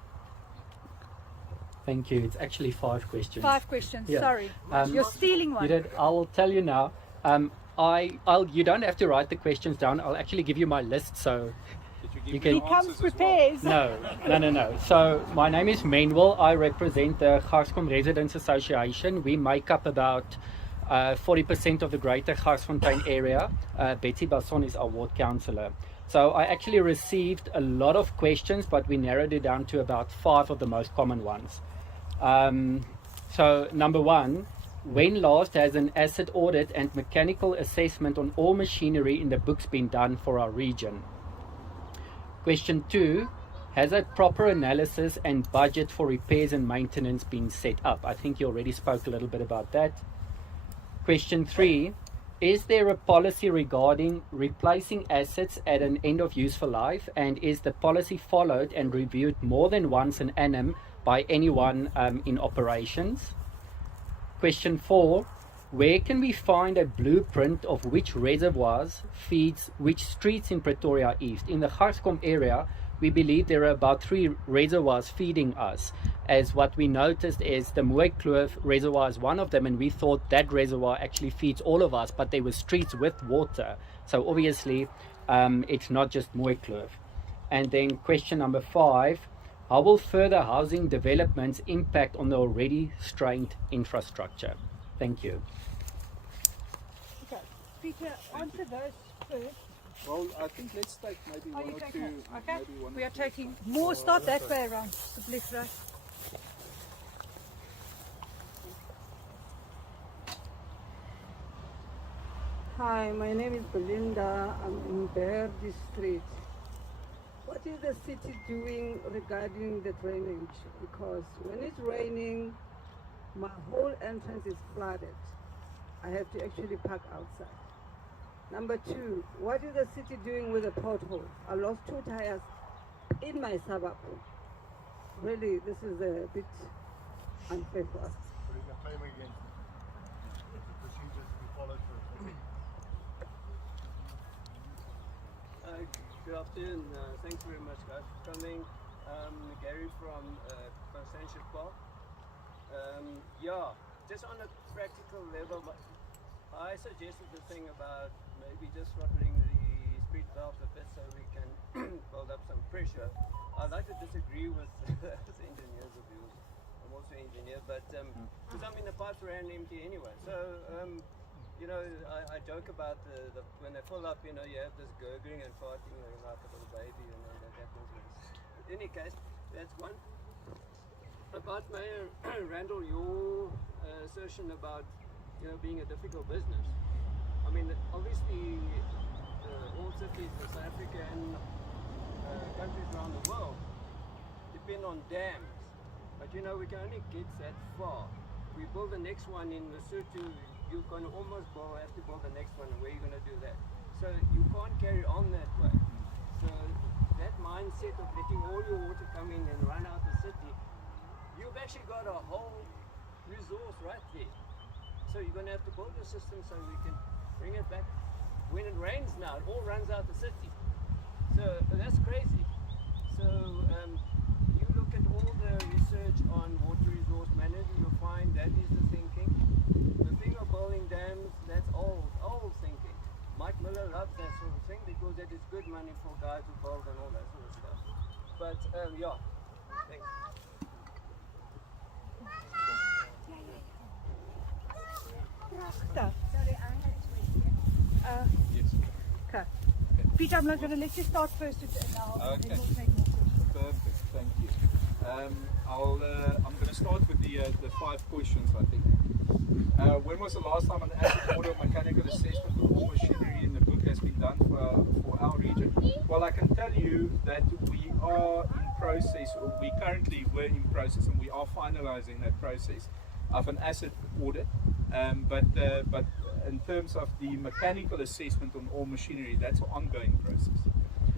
Thank you. It's actually 5 questions. 5 questions, Yeah. sorry. You're stealing one. You did. I'll tell you now. You don't have to write the questions down. I'll actually give you my list, so you can. He comes prepared. No. So my name is Manuel. I represent the GarsCom Residents Association. We make up about 40% of the greater Garsfontein area. Betsy Basson is our ward councillor. So I actually received a lot of questions, but we narrowed it down to about 5 of the most common ones. So number 1, when last has an asset audit and mechanical assessment on all machinery in the books been done for our region? Question 2, has a proper analysis and budget for repairs and maintenance been set up? I think you already spoke a little bit about that. Question 3, is there a policy regarding replacing assets at an end of useful life, and is the policy followed and reviewed more than once an annum by anyone in operations? Question 4, where can we find a blueprint of which reservoirs feeds which streets in Pretoria East? In the GarsCom area, we believe there are about 3 reservoirs feeding us, as what we noticed is the Mooikloof reservoir is one of them, and we thought that reservoir actually feeds all of us, but there were streets with water. So obviously it's not just Mooikloof. And then question number 5, how will further housing developments impact on the already strained infrastructure? Thank you. Okay, Peter, answer those first. Well, I think let's take maybe Are one you or taking two. it? Okay, Maybe one we or are two. taking more. Start that way around. Please, right. Hi, my name is Belinda. I'm in Bear District. What is the city doing regarding the drainage? Because when it's raining, my whole entrance is flooded. I have to actually park outside. Number 2, what is the city doing with the pothole? I lost 2 tires in my suburb. Really, this is a bit unfair for us. Putting a claim against it. The procedures to be followed for it. Good afternoon. Thanks very much, guys, for coming. Gary from Constantia Park. Yeah, just on a practical level, I suggested the thing about maybe just throttling the speed valve a bit so we can build up some pressure. I'd like to disagree with those engineers of yours. I'm also an engineer, but because I mean the pipes ran empty anyway. So you know, I joke about the when they fill up, you know, you have this gurgling and farting like a little baby, you know, that happens. In any case, that's one. About Mayor Randall, your assertion about, you know, being a difficult business. I mean, obviously, all cities in South Africa and countries around the world depend on dams. But you know, we can only get that far. We build the next one in Lesotho, you're going to almost have to build the next one, and where are you going to do that? So you can't carry on that way. So that mindset of letting all your water come in and run out the city, you've actually got a whole resource right there. So you're going to have to build a system so we can bring it back. When it rains now, it all runs out the city. So that's crazy. So you look at all the research on water resource management, you'll find that is the thinking. The thing of building dams, that's old thinking. Mike Miller loves that sort of thing because that is good money for guys who build and all that sort of stuff. But yeah, thanks. Sorry, I had a question. Okay. Peter, I'm not going to let you start first, and then Okay. we'll take more questions. Perfect, thank you. I'm going to start with the 5 questions, I think. When was the last time an asset order mechanical assessment of all machinery in the book has been done for our region? Well, I can tell you that we are in process, or we currently were in process, and we are finalizing that process of an asset audit. But in terms of the mechanical assessment on all machinery, that's an ongoing process.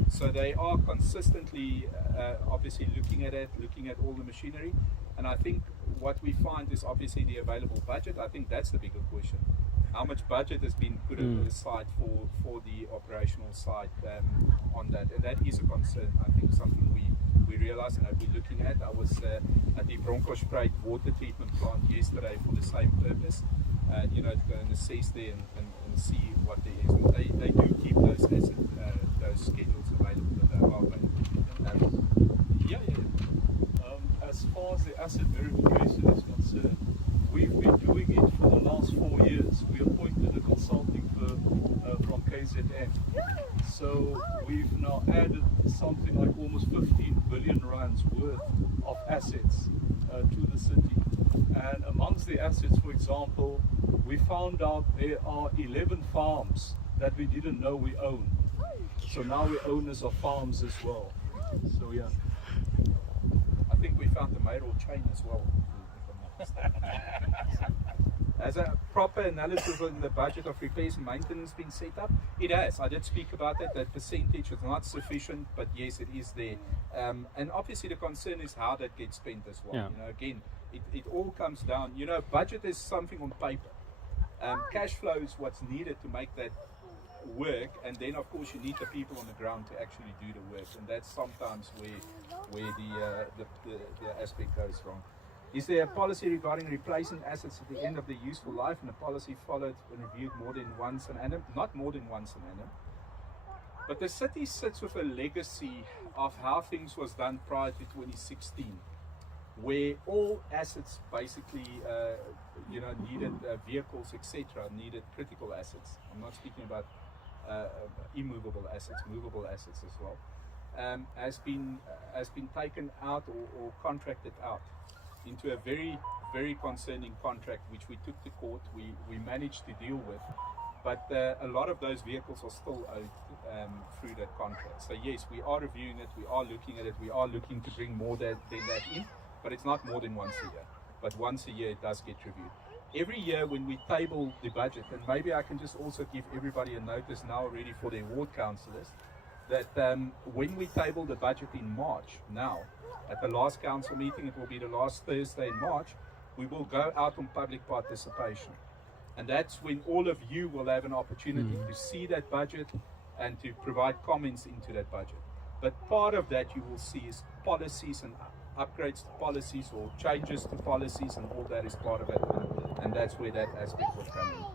So they are consistently, obviously, looking at it, looking at all the machinery. And I think what we find is obviously the available budget. I think that's the bigger question. How much budget has been put aside for the operational side on that? And that is a concern. I think something we realize and that we're looking at. I was at the Bronkhorstspruit water treatment plant yesterday for the same purpose. To go and assess there and see what there is. But they do keep those those schedules available that they are available. As far as the asset verification is concerned, we've been doing it for the last 4 years. We appointed a consulting firm from KZN. So we've now added something like almost 15 billion rands worth of assets to the city. And amongst the assets, for example, we found out there are 11 farms that we didn't know we own. So now we're owners of farms as well. So yeah. I think we found the mayoral chain as well, if I'm not mistaken. Has a proper analysis on the budget of repairs and maintenance been set up? It has. I did speak about that. That percentage is not sufficient, but yes, it is there. And obviously the concern is how that gets spent as well. Yeah. Again, it all comes down, budget is something on paper. Cash flow is what's needed to make that work, and then of course you need the people on the ground to actually do the work, and that's sometimes where the aspect goes wrong. Is there a policy regarding replacing assets at the end of their useful life, and a policy followed and reviewed more than once an annum? Not more than once an annum. But the city sits with a legacy of how things was done prior to 2016, where all assets basically, needed vehicles, etc., needed critical assets. I'm not speaking about immovable assets, movable assets as well. Has been taken out or contracted out into a very, very concerning contract, which we took to court. We managed to deal with, but a lot of those vehicles are still owed through that contract. So yes, we are reviewing it, we are looking at it, we are looking to bring more than that in, but it's not more than once a year. But once a year it does get reviewed. Every year when we table the budget, and maybe I can just also give everybody a notice now already for the ward councillors, that when we table the budget in March now, at the last council meeting, it will be the last Thursday in March, we will go out on public participation. And that's when all of you will have an opportunity to see that budget and to provide comments into that budget. But part of that you will see is policies and upgrades to policies or changes to policies, and all that is part of it. And that's where that aspect will come in.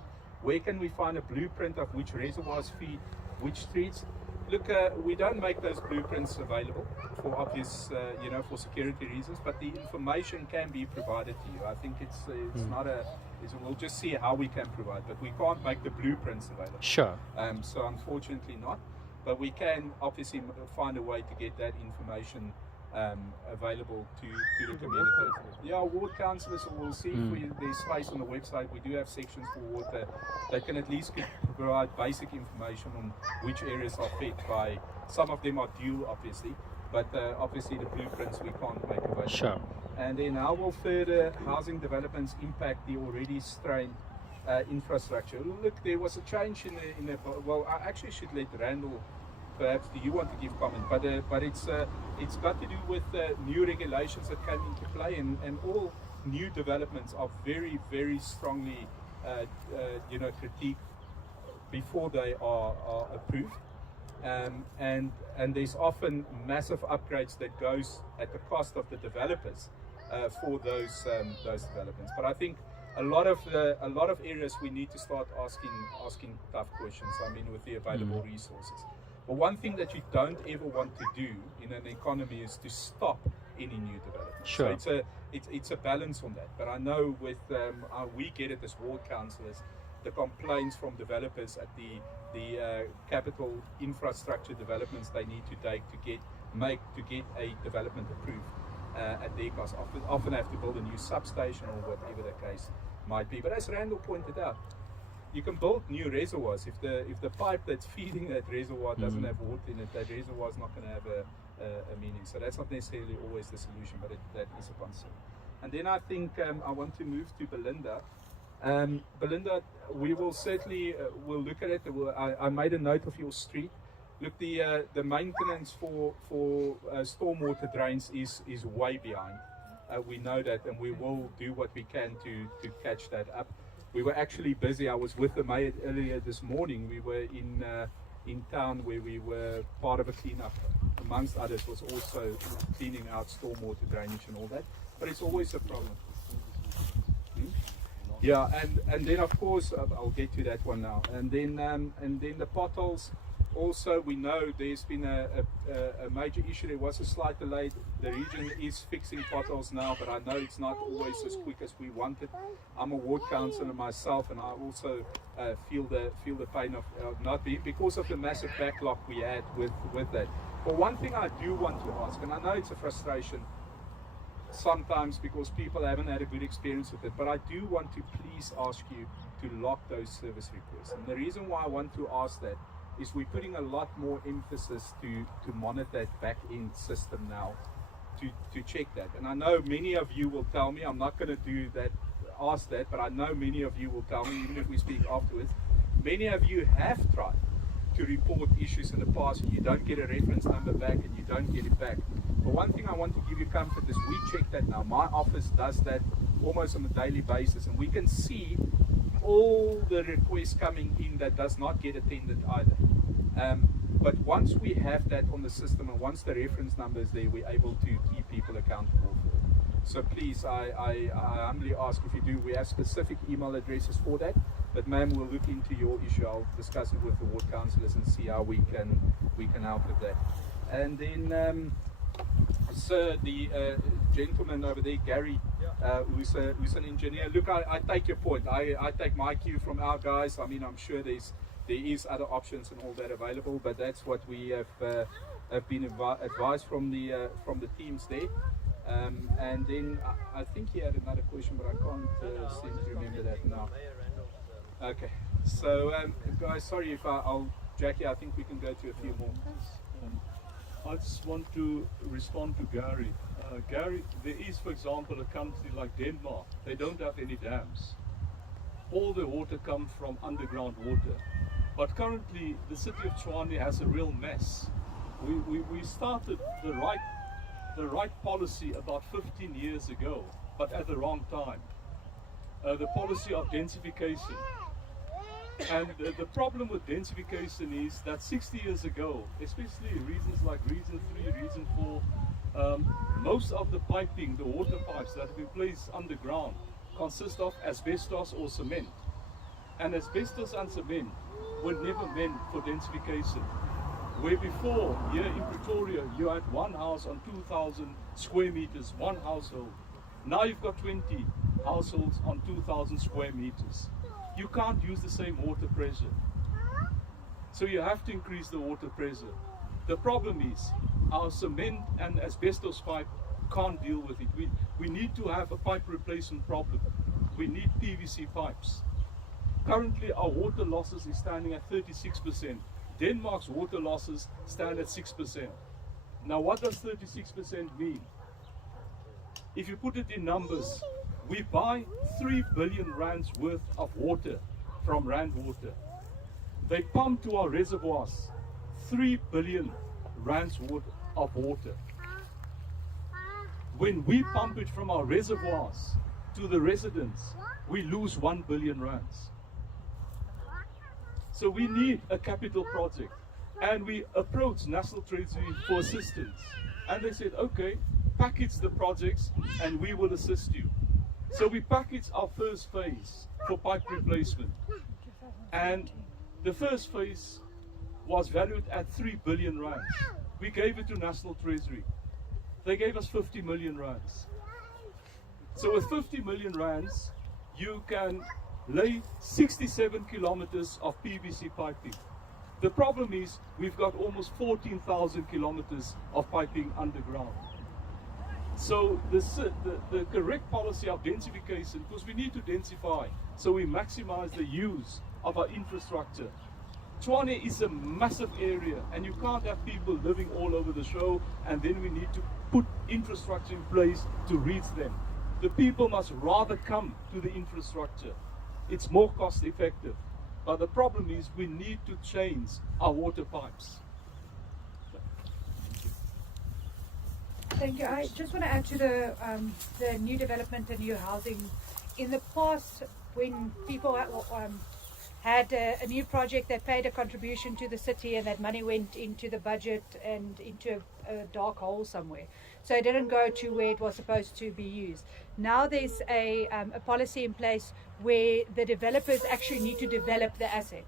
Where can we find a blueprint of which reservoirs feed which streets? Look, we don't make those blueprints available for obvious, for security reasons, but the information can be provided to you. I think it's not we'll just see how we can provide, but we can't make the blueprints available. Sure. So unfortunately not, but we can obviously find a way to get that information available to the community. Yeah, ward councillors will see if there's space on the website. We do have sections for water that can at least provide basic information on which areas are fed by. Some of them are due, obviously, but obviously the blueprints we can't make available. Sure. And then how will further housing developments impact the already strained infrastructure? Look, there was a change in the well, I actually should let Randall, perhaps, do you want to give comment? But it's got to do with new regulations that came into play, and all new developments are very, very strongly critiqued before they are approved. And there's often massive upgrades that goes at the cost of the developers for those developments. But I think a lot of areas we need to start asking tough questions. I mean, with the available resources. But one thing that you don't ever want to do in an economy is to stop any new development. Sure. So it's a balance on that. But I know with we get it as ward councillors, the complaints from developers at the capital infrastructure developments they need to take to get a development approved at their cost. Often have to build a new substation or whatever the case might be. But as Randall pointed out, you can build new reservoirs. If the pipe that's feeding that reservoir doesn't have water in it, that reservoir is not going to have a meaning. So that's not necessarily always the solution, but that is a concern. And then I think I want to move to Belinda. Belinda, we will certainly will look at it. I made a note of your street. Look, the maintenance for stormwater drains is way behind. We know that, and we will do what we can to catch that up. We were actually busy. I was with the mayor earlier this morning. We were in town where we were part of a cleanup. Amongst others was also cleaning out stormwater drainage and all that. But it's always a problem. Yeah, and then of course I'll get to that one now. And then the potholes. Also, we know there's been a major issue. There was a slight delay. The region is fixing potholes now, but I know it's not always as quick as we wanted. I'm a ward councillor myself, and I also feel the pain of not being, because of the massive backlog we had with that. But one thing I do want to ask, and I know it's a frustration sometimes because people haven't had a good experience with it, but I do want to please ask you to lock those service requests. And the reason why I want to ask that is we're putting a lot more emphasis to monitor that back-end system now, to check that. And I know many of you will tell me, I'm not going to do that, ask that, but I know many of you will tell me, even if we speak afterwards, many of you have tried to report issues in the past and you don't get a reference number back and you don't get it back. But one thing I want to give you comfort is we check that now. My office does that almost on a daily basis, and we can see all the requests coming in that does not get attended either. But once we have that on the system and once the reference number is there, we're able to keep people accountable for it. So please, I humbly ask, if you do, we have specific email addresses for that. But ma'am, we'll look into your issue. I'll discuss it with the ward councillors and see how we can help with that. And then, sir, the gentleman over there, Gary, who's an engineer. Look, I take your point. I take my cue from our guys. I mean, I'm sure there is other options and all that available, but that's what we have been advised from the teams there. And then I think he had another question, but I can't seem to remember that now. Okay, so guys, sorry if Jackie, I think we can go to a few more. I just want to respond to Gary. Gary, there is, for example, a country like Denmark. They don't have any dams. All the water comes from underground water. But currently, the city of Tshwane has a real mess. We started the right policy about 15 years ago, but at the wrong time. The policy of densification. And the problem with densification is that 60 years ago, especially regions like Region 3, Region 4, most of the piping, the water pipes that have been placed underground, consist of asbestos or cement. And asbestos and cement were never meant for densification. Where before, here in Pretoria, you had one house on 2,000 square meters, one household. Now you've got 20 households on 2,000 square meters. You can't use the same water pressure. So you have to increase the water pressure. The problem is our cement and asbestos pipe can't deal with it. We need to have a pipe replacement problem. We need PVC pipes. Currently our water losses is standing at 36%. Denmark's water losses stand at 6%. Now what does 36% mean? If you put it in numbers, we buy 3 billion rands worth of water from Rand Water. They pump to our reservoirs 3 billion rands worth of water. When we pump it from our reservoirs to the residents, we lose 1 billion rands. So we need a capital project. And we approached National Treasury for assistance. And they said, okay, package the projects and we will assist you. So we packaged our first phase for pipe replacement. And the first phase was valued at 3 billion rands. We gave it to National Treasury. They gave us 50 million rands. So with 50 million rands, you can lay 67 kilometers of PVC piping. The problem is we've got almost 14,000 kilometers of piping underground. So the correct policy of densification, because we need to densify, so we maximize the use of our infrastructure. Tshwane is a massive area, and you can't have people living all over the show, and then we need to put infrastructure in place to reach them. The people must rather come to the infrastructure. It's more cost effective. But the problem is we need to change our water pipes. Thank you. I just want to add to the new development and new housing. In the past, when people had a new project that paid a contribution to the city and that money went into the budget and into a dark hole somewhere. So it didn't go to where it was supposed to be used. Now there's a policy in place where the developers actually need to develop the asset.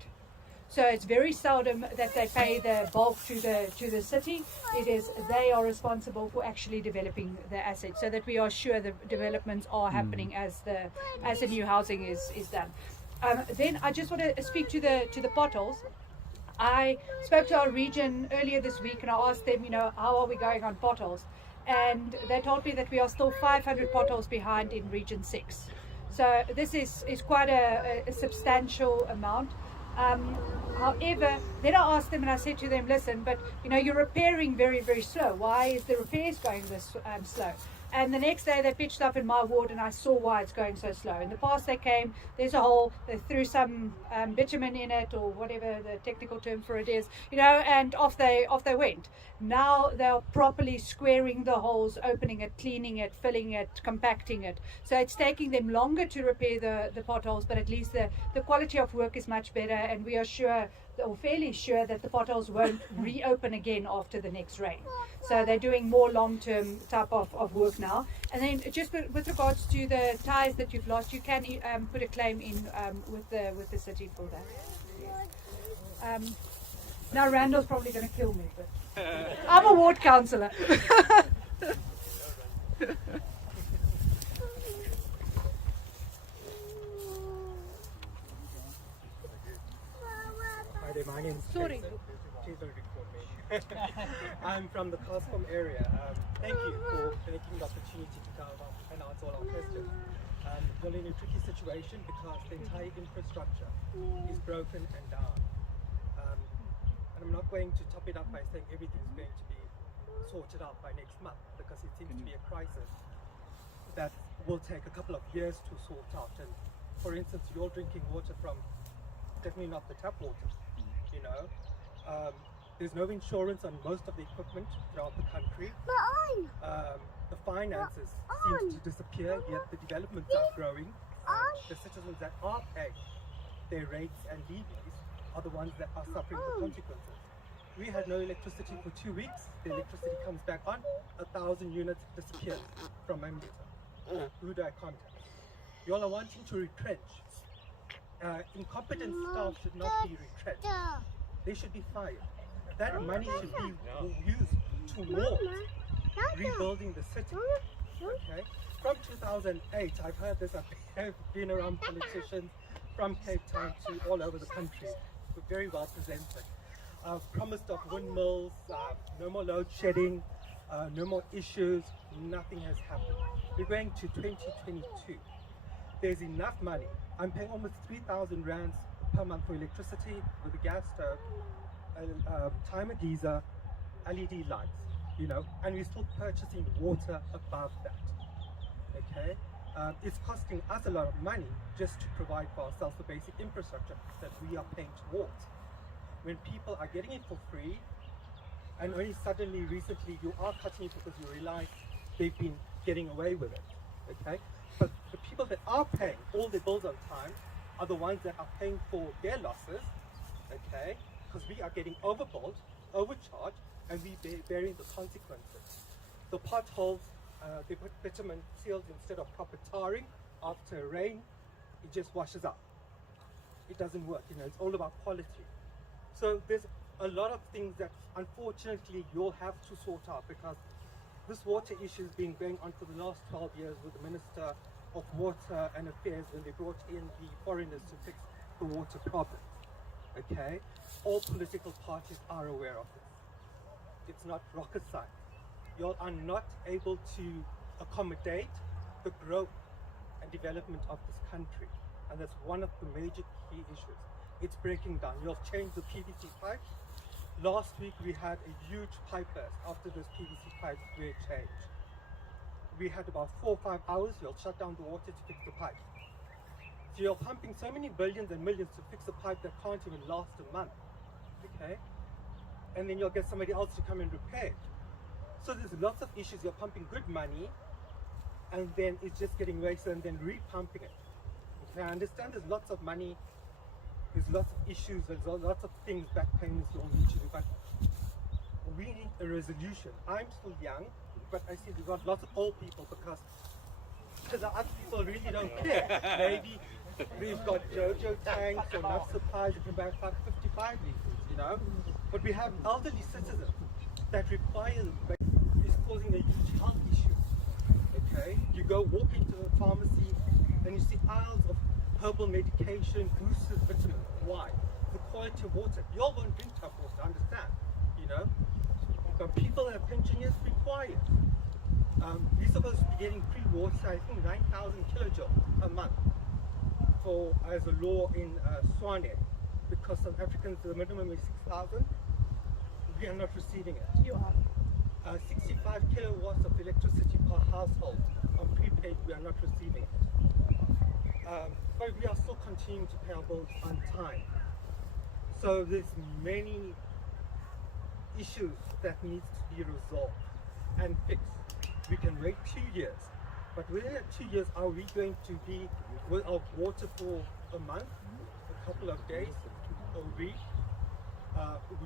So it's very seldom that they pay the bulk to the city. It is they are responsible for actually developing the asset, so that we are sure the developments are happening as the new housing is done. Then I just want to speak to the potholes. I spoke to our region earlier this week and I asked them, how are we going on potholes? And they told me that we are still 500 potholes behind in Region 6. So this is quite a substantial amount. However, then I asked them and I said to them, listen, but you're repairing very, very slow. Why is the repairs going this slow? And the next day they pitched up in my ward and I saw why it's going so slow. In the past they came, there's a hole, they threw some bitumen in it or whatever the technical term for it is, and off they went. Now they're properly squaring the holes, opening it, cleaning it, filling it, compacting it. So it's taking them longer to repair the potholes, but at least the quality of work is much better, and we are sure, or fairly sure, that the potholes won't reopen again after the next rain. So they're doing more long-term type of work now. And then just with regards to the ties that you've lost, you can put a claim in with the city for that. Yes. Now Randall's probably going to kill me, but I'm a ward councillor. Hi there, my name's Sorry. Please don't record me. I'm from the GarsCom area. Thank you for taking the opportunity to come up and answer all our questions. We're in a tricky situation because the entire infrastructure is broken and down. And I'm not going to top it up by saying everything's going to be sorted out by next month, because it seems to be a crisis that will take a couple of years to sort out. And for instance, you're drinking water from definitely not the tap water. There's no insurance on most of the equipment throughout the country. The finances seem to disappear, yet the developments are growing. The citizens that are paying their rates and levies are the ones that are suffering the consequences. We had no electricity for 2 weeks. The electricity comes back on, 1,000 units disappears from my meter. Who do I contact? You all are wanting to retrench. Incompetent staff should not be retrenched. They should be fired. That money should be used towards rebuilding the city. Okay? From 2008, I've heard this. I've been around politicians from Cape Town to all over the country. We're very well presented. Promised of windmills, no more load shedding, no more issues. Nothing has happened. We're going to 2022. There's enough money. I'm paying almost 3,000 rands per month for electricity with a gas stove, timer geyser, LED lights, and we're still purchasing water above that. Okay, it's costing us a lot of money just to provide for ourselves the basic infrastructure that we are paying towards. When people are getting it for free, and only suddenly recently you are cutting it because you realize they've been getting away with it. Okay, but the people that are paying all their bills on time are the ones that are paying for their losses. Okay, because we are getting overbilled, overcharged, and we bearing the consequences. The potholes, they put bitumen seals instead of proper tarring. After rain, it just washes up. It doesn't work. It's all about quality. So there's a lot of things that unfortunately you'll have to sort out, because this water issue has been going on for the last 12 years with the Minister of Water and Affairs when they brought in the foreigners to fix the water problem. Okay? All political parties are aware of this. It's not rocket science. You all are not able to accommodate the growth and development of this country. And that's one of the major key issues. It's breaking down. You'll change the PVC pipes. Last week we had a huge pipe burst after those PVC pipes were changed. We had about 4 or 5 hours, you'll shut down the water to fix the pipe. So you're pumping so many billions and millions to fix a pipe that can't even last a month. Okay? And then you'll get somebody else to come and repair it. So there's lots of issues. You're pumping good money and then it's just getting wasted and then repumping it. Okay, I understand there's lots of money, there's lots of issues, there's lots of things, back payments you all need to do, but we need a resolution. I'm still young, but I see we've got lots of old people because the other people really don't care. Maybe we've got JoJo tanks or enough supplies that can buy 55 liters, you know? But we have elderly citizens that require is causing a huge health issue. Okay? You go walk into the pharmacy and you see aisles of herbal medication, boosters, vitamins. Why? The quality of water. You all won't drink tough water, understand? You know? But people that have pensioners require it. We're supposed to be getting free water, I think 9,000 kilojoules a month for as a law in Tshwane, because South Africans, the minimum is 6,000. We are not receiving it. You are. 65 kilowatts of electricity per household on prepaid, we are not receiving it. But we are still continuing to pay our bills on time. So there's many issues that needs to be resolved and fixed. We can wait 2 years, but within that 2 years, are we going to be without water for a month, a couple of days, a week?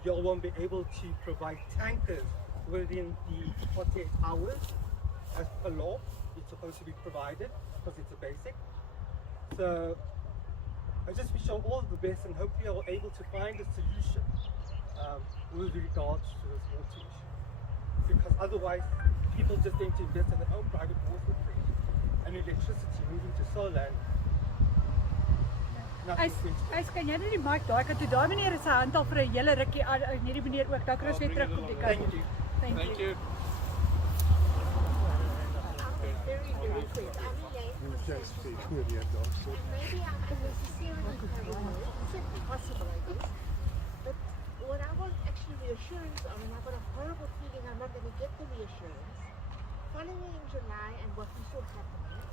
We all won't be able to provide tankers within the 48 hours as per law. It's supposed to be provided because it's a basic. So I just wish you all the best and hopefully you're able to find a solution with regards to this water issue. Because otherwise, people just going to invest in their own private water grid and electricity moving to solar. Hy kan jy net die mic daai kant toe. Daai meneer is sy hand al vir 'n hele rukkie aan en hierdie meneer ook. Dan kan ons weer terugkom die kant. Thank you. Thank you. Very, very quick. I'm Elaine. Maybe I can necessarily carry on. It's certainly possible, I guess. But what I want actually reassurance on, and I've got a horrible feeling I'm not going to get the reassurance, following in July and what we saw happening,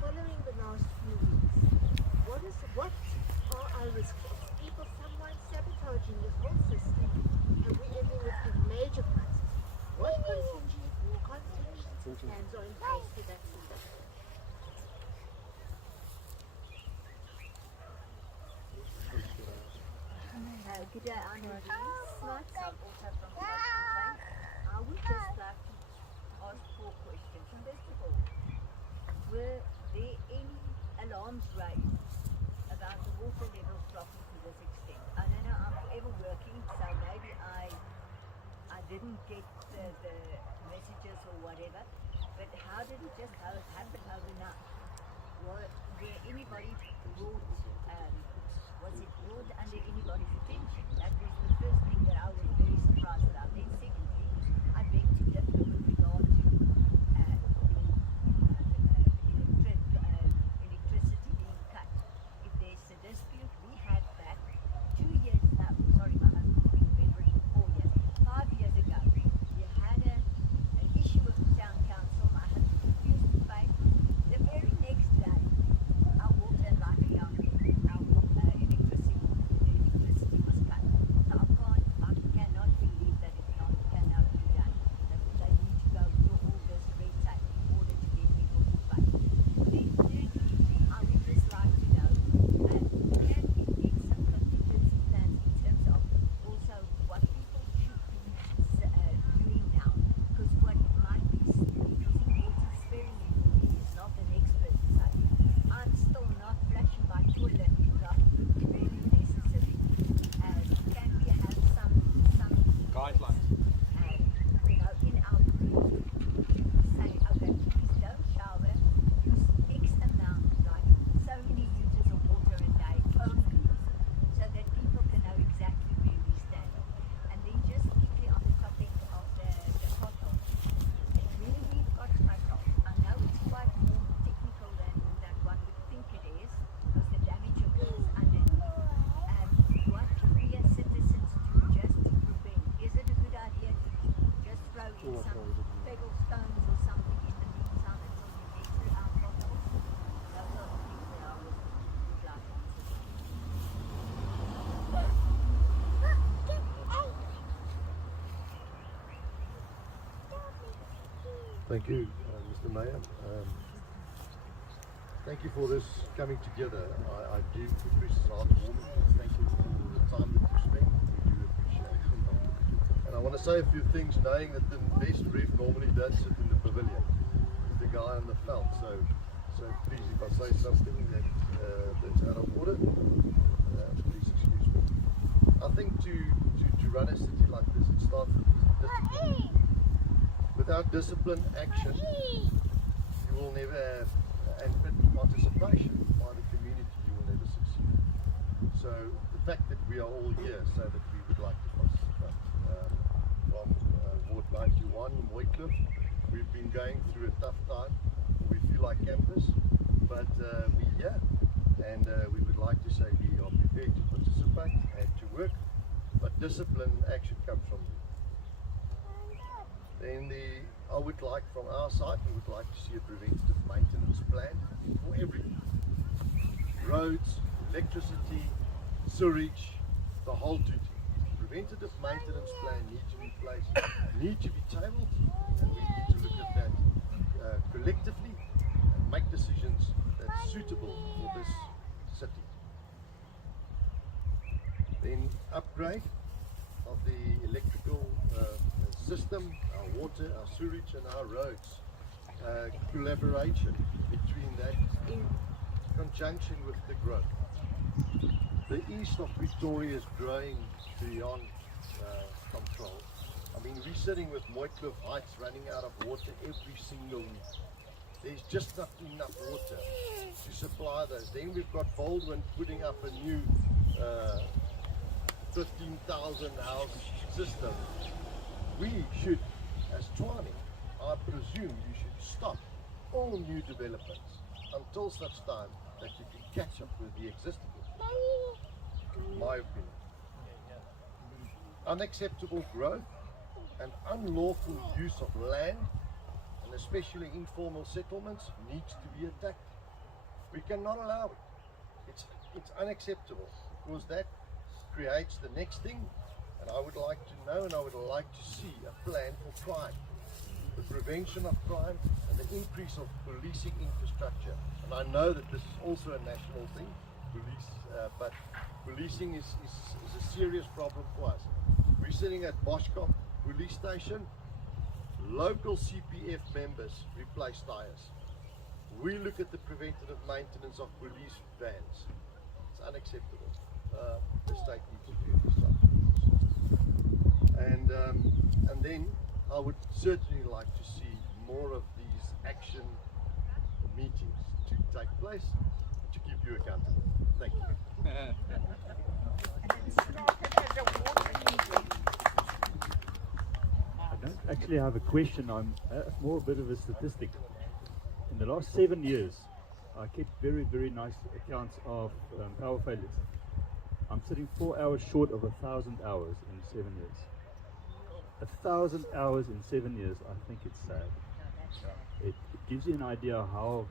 following the last few weeks, what are our risks of people, someone sabotaging this whole system, and we're ending with a major crisis? What contingency plans are in place for that system? Good day, I'm Snipes. I'm also from Bloemfontein. I would just like to ask 4 questions. And first of all, were there any alarms raised about the water level dropping to this extent? I don't know, I'm forever working, so maybe I didn't get the messages or whatever, but how did it just happen overnight? Was there anybody brought, was it brought under anybody's attention? That was the first thing that I was very surprised about. Then secondly, I beg to differ with regard to electricity being cut. If there's a dispute, we had back 2 years, sorry, my husband's been bedridden for 4 years. 5 years ago, we had an issue with the town council. My husband refused to pay. The very next day, our water and light account, our electricity was cut. So I can't maybe some pebble stones or something in the meantime until you get through our potholes. Those are the things that I would like answers on. Thank you, Mr. Mayor. Thank you for this coming together. I do appreciate it heartwarming. Thank you for the time that you spent. We do appreciate it. And I want to say a few things, knowing that the best ref normally does sit in the pavilion. He's the guy on the felt. So please, if I say something that's out of order, please excuse me. I think to run a city like this, it starts with discipline. Without disciplined action, you will never have and participation by the community, you will never succeed. So the fact that we are all here so that we would like to participate. From Ward 91, Mooikloof, we've been going through a tough time. We feel like campers, but we're here, and we would like to say we are prepared to participate and to work, but discipline and action comes from you. Then I would like, from our side, we would like to see a preventative maintenance plan for everything. Roads, electricity, sewage, the whole duty. Preventative maintenance plan needs to be placed, need to be tabled, and we need to look at that collectively and make decisions that's suitable for this city. Then upgrade of the electrical system, our water, our sewage and our roads. Collaboration between that in conjunction with the growth. The east of Pretoria is growing beyond control. I mean, we're sitting with Mooikloof Heights running out of water every single week. There's just not enough water to supply those. Then we've got Baldwin putting up a new 15,000 house system. We should, as Tshwane, I presume you should stop all new developments until such time that you can catch up with the existing. My opinion. Unacceptable growth and unlawful use of land, and especially informal settlements, needs to be attacked. We cannot allow it. It's unacceptable, because that creates the next thing. And I would like to know, and I would like to see a plan for crime, the prevention of crime and the increase of policing infrastructure. And I know that this is also a national thing, but policing is a serious problem for us. We're sitting at GarsCom Police Station, local CPF members replace tires. We look at the preventative maintenance of police vans. It's unacceptable. The state needs to do this stuff. And then I would certainly like to see more of these action meetings to take place to keep you accountable. Thank you. I don't actually have a question. I'm more a bit of a statistic. In the last 7 years, I kept very, very nice accounts of power failures. I'm sitting 4 hours short of 1,000 hours in 7 years. 1,000 hours in 7 years, I think it's sad. It gives you an idea how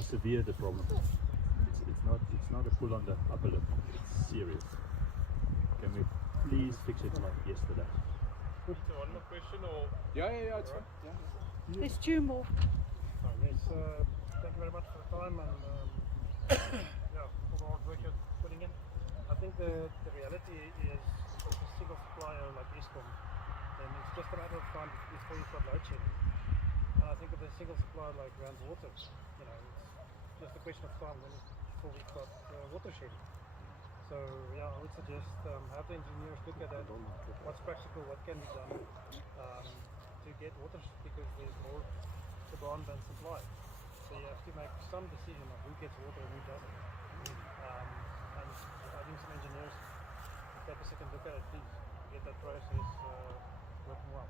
severe the problem is. It's not a pull on the upper lip. It's serious. Can we please fix it like yesterday? So one more question, or yeah, it's fine. Yeah. There's two more. Yes, thank you very much for the time and yeah, for the hard work you're putting in. I think the reality is with a single supplier like GarsCom, then it's just a matter of time before you start load shedding. And I think with a single supplier like Rand Water, it's just a question of time before we start water shedding. So yeah, I would suggest have the engineers look at that, what's practical, what can be done to get water, because there's more demand than supply. So you have to make some decision of who gets water and who doesn't. And I think some engineers take a second look at it, please, get that process working well.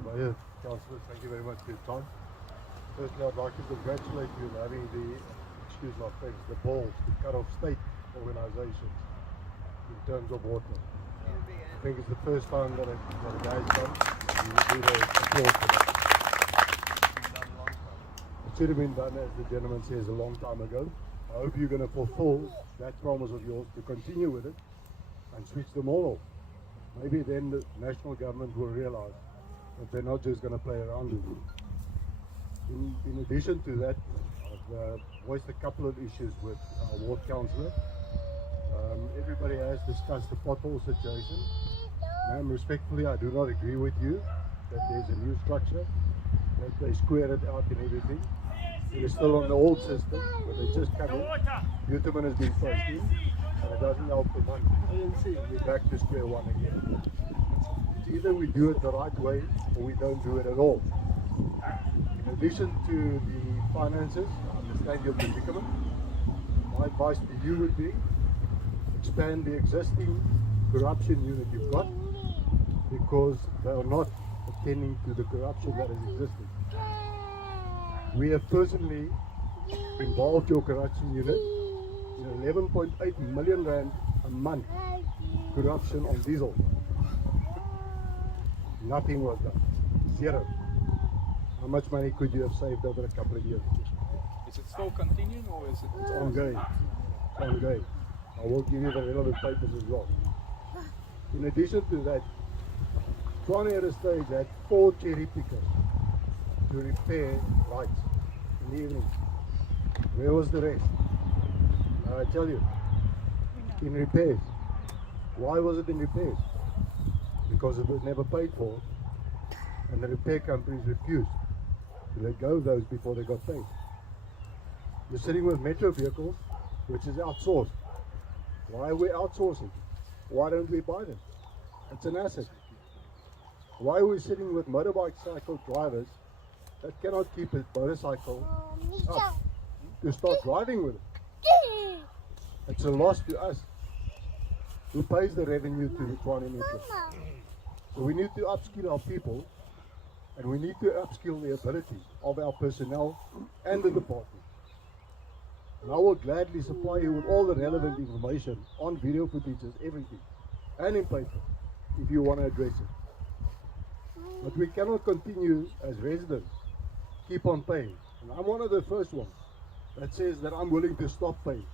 Mayor, councillors, thank you very much for your time. Firstly, I'd like to congratulate you on having the, excuse my French, the balls to cut off state organisations. in terms of water. I think it's the first time that a guy's done. We do the applause for that. It should have been done, as the gentleman says, a long time ago. I hope you're going to fulfill that promise of yours to continue with it and switch them all off. Maybe then the national government will realize that they're not just going to play around with you. In addition to that, I've voiced a couple of issues with our ward councillor. Everybody has discussed the pothole situation. Ma'am, respectfully, I do not agree with you that there's a new structure, that they square it out and everything. It is still on the old system, but they just come in. Bitumen has been placed in, and it doesn't help the month. We're back to square one again. It's either we do it the right way, or we don't do it at all. In addition to the finances, I understand your predicament. My advice to you would be, expand the existing corruption unit you've got, because they are not attending to the corruption that is existing. We have personally involved your corruption unit in 11.8 million rand a month corruption on diesel. Nothing was done. Zero. How much money could you have saved over a couple of years? Is it still continuing or is it? It's ongoing. It's ongoing. I will give you the relevant papers as well. In addition to that, Tshwane at a stage had 4 cherry pickers to repair lights in the evening. Where was the rest? I tell you, in repairs. Why was it in repairs? Because it was never paid for, and the repair companies refused to let go of those before they got paid. You're sitting with metro vehicles, which is outsourced. Why are we outsourcing? Why don't we buy them? It's an asset. Why are we sitting with motorbike cycle drivers that cannot keep a motorcycle up to start driving with it? It's a loss to us. Who pays the revenue to the Tshwane Metro? So we need to upskill our people, and we need to upskill the ability of our personnel and the department. And I will gladly supply you with all the relevant information on video footages, everything, and in paper, if you want to address it. But we cannot continue as residents, keep on paying. And I'm one of the first ones that says that I'm willing to stop paying.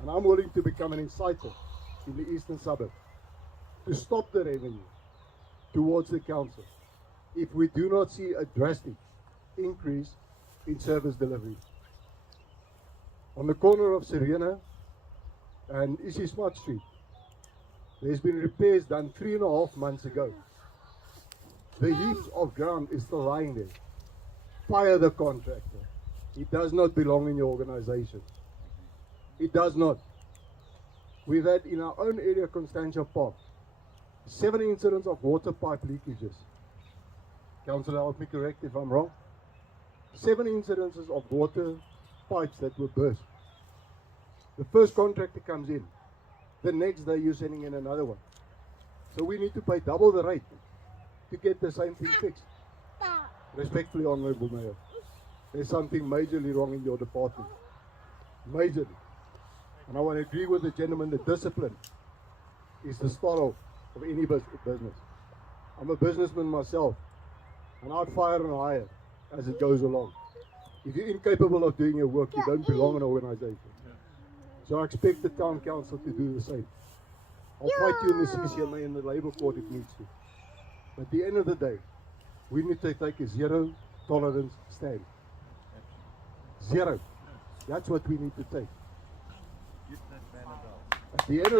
And I'm willing to become an inciter in the eastern suburbs to stop the revenue towards the council if we do not see a drastic increase in service delivery. On the corner of Serena and Isi Smart Street, there's been repairs done 3.5 months ago. The heaps of ground is still lying there. Fire the contractor. It does not belong in your organization. It does not. We've had in our own area, Constantia Park, 7 incidents of water pipe leakages. Councillor, help me correct if I'm wrong. 7 incidences of water pipes that were burst. The first contractor comes in. The next day you're sending in another one. So we need to pay double the rate to get the same thing fixed. Respectfully, Honourable Mayor, there's something majorly wrong in your department. Majorly. And I want to agree with the gentleman that discipline is the start of any business. I'm a businessman myself, and I'd fire and hire as it goes along. If you're incapable of doing your work, you don't belong in an organization. So I expect the town council to do the same. I'll fight you in the CCMA and the Labour Court if needs to. But at the end of the day, we need to take a zero tolerance stand. Zero. That's what we need to take. At the end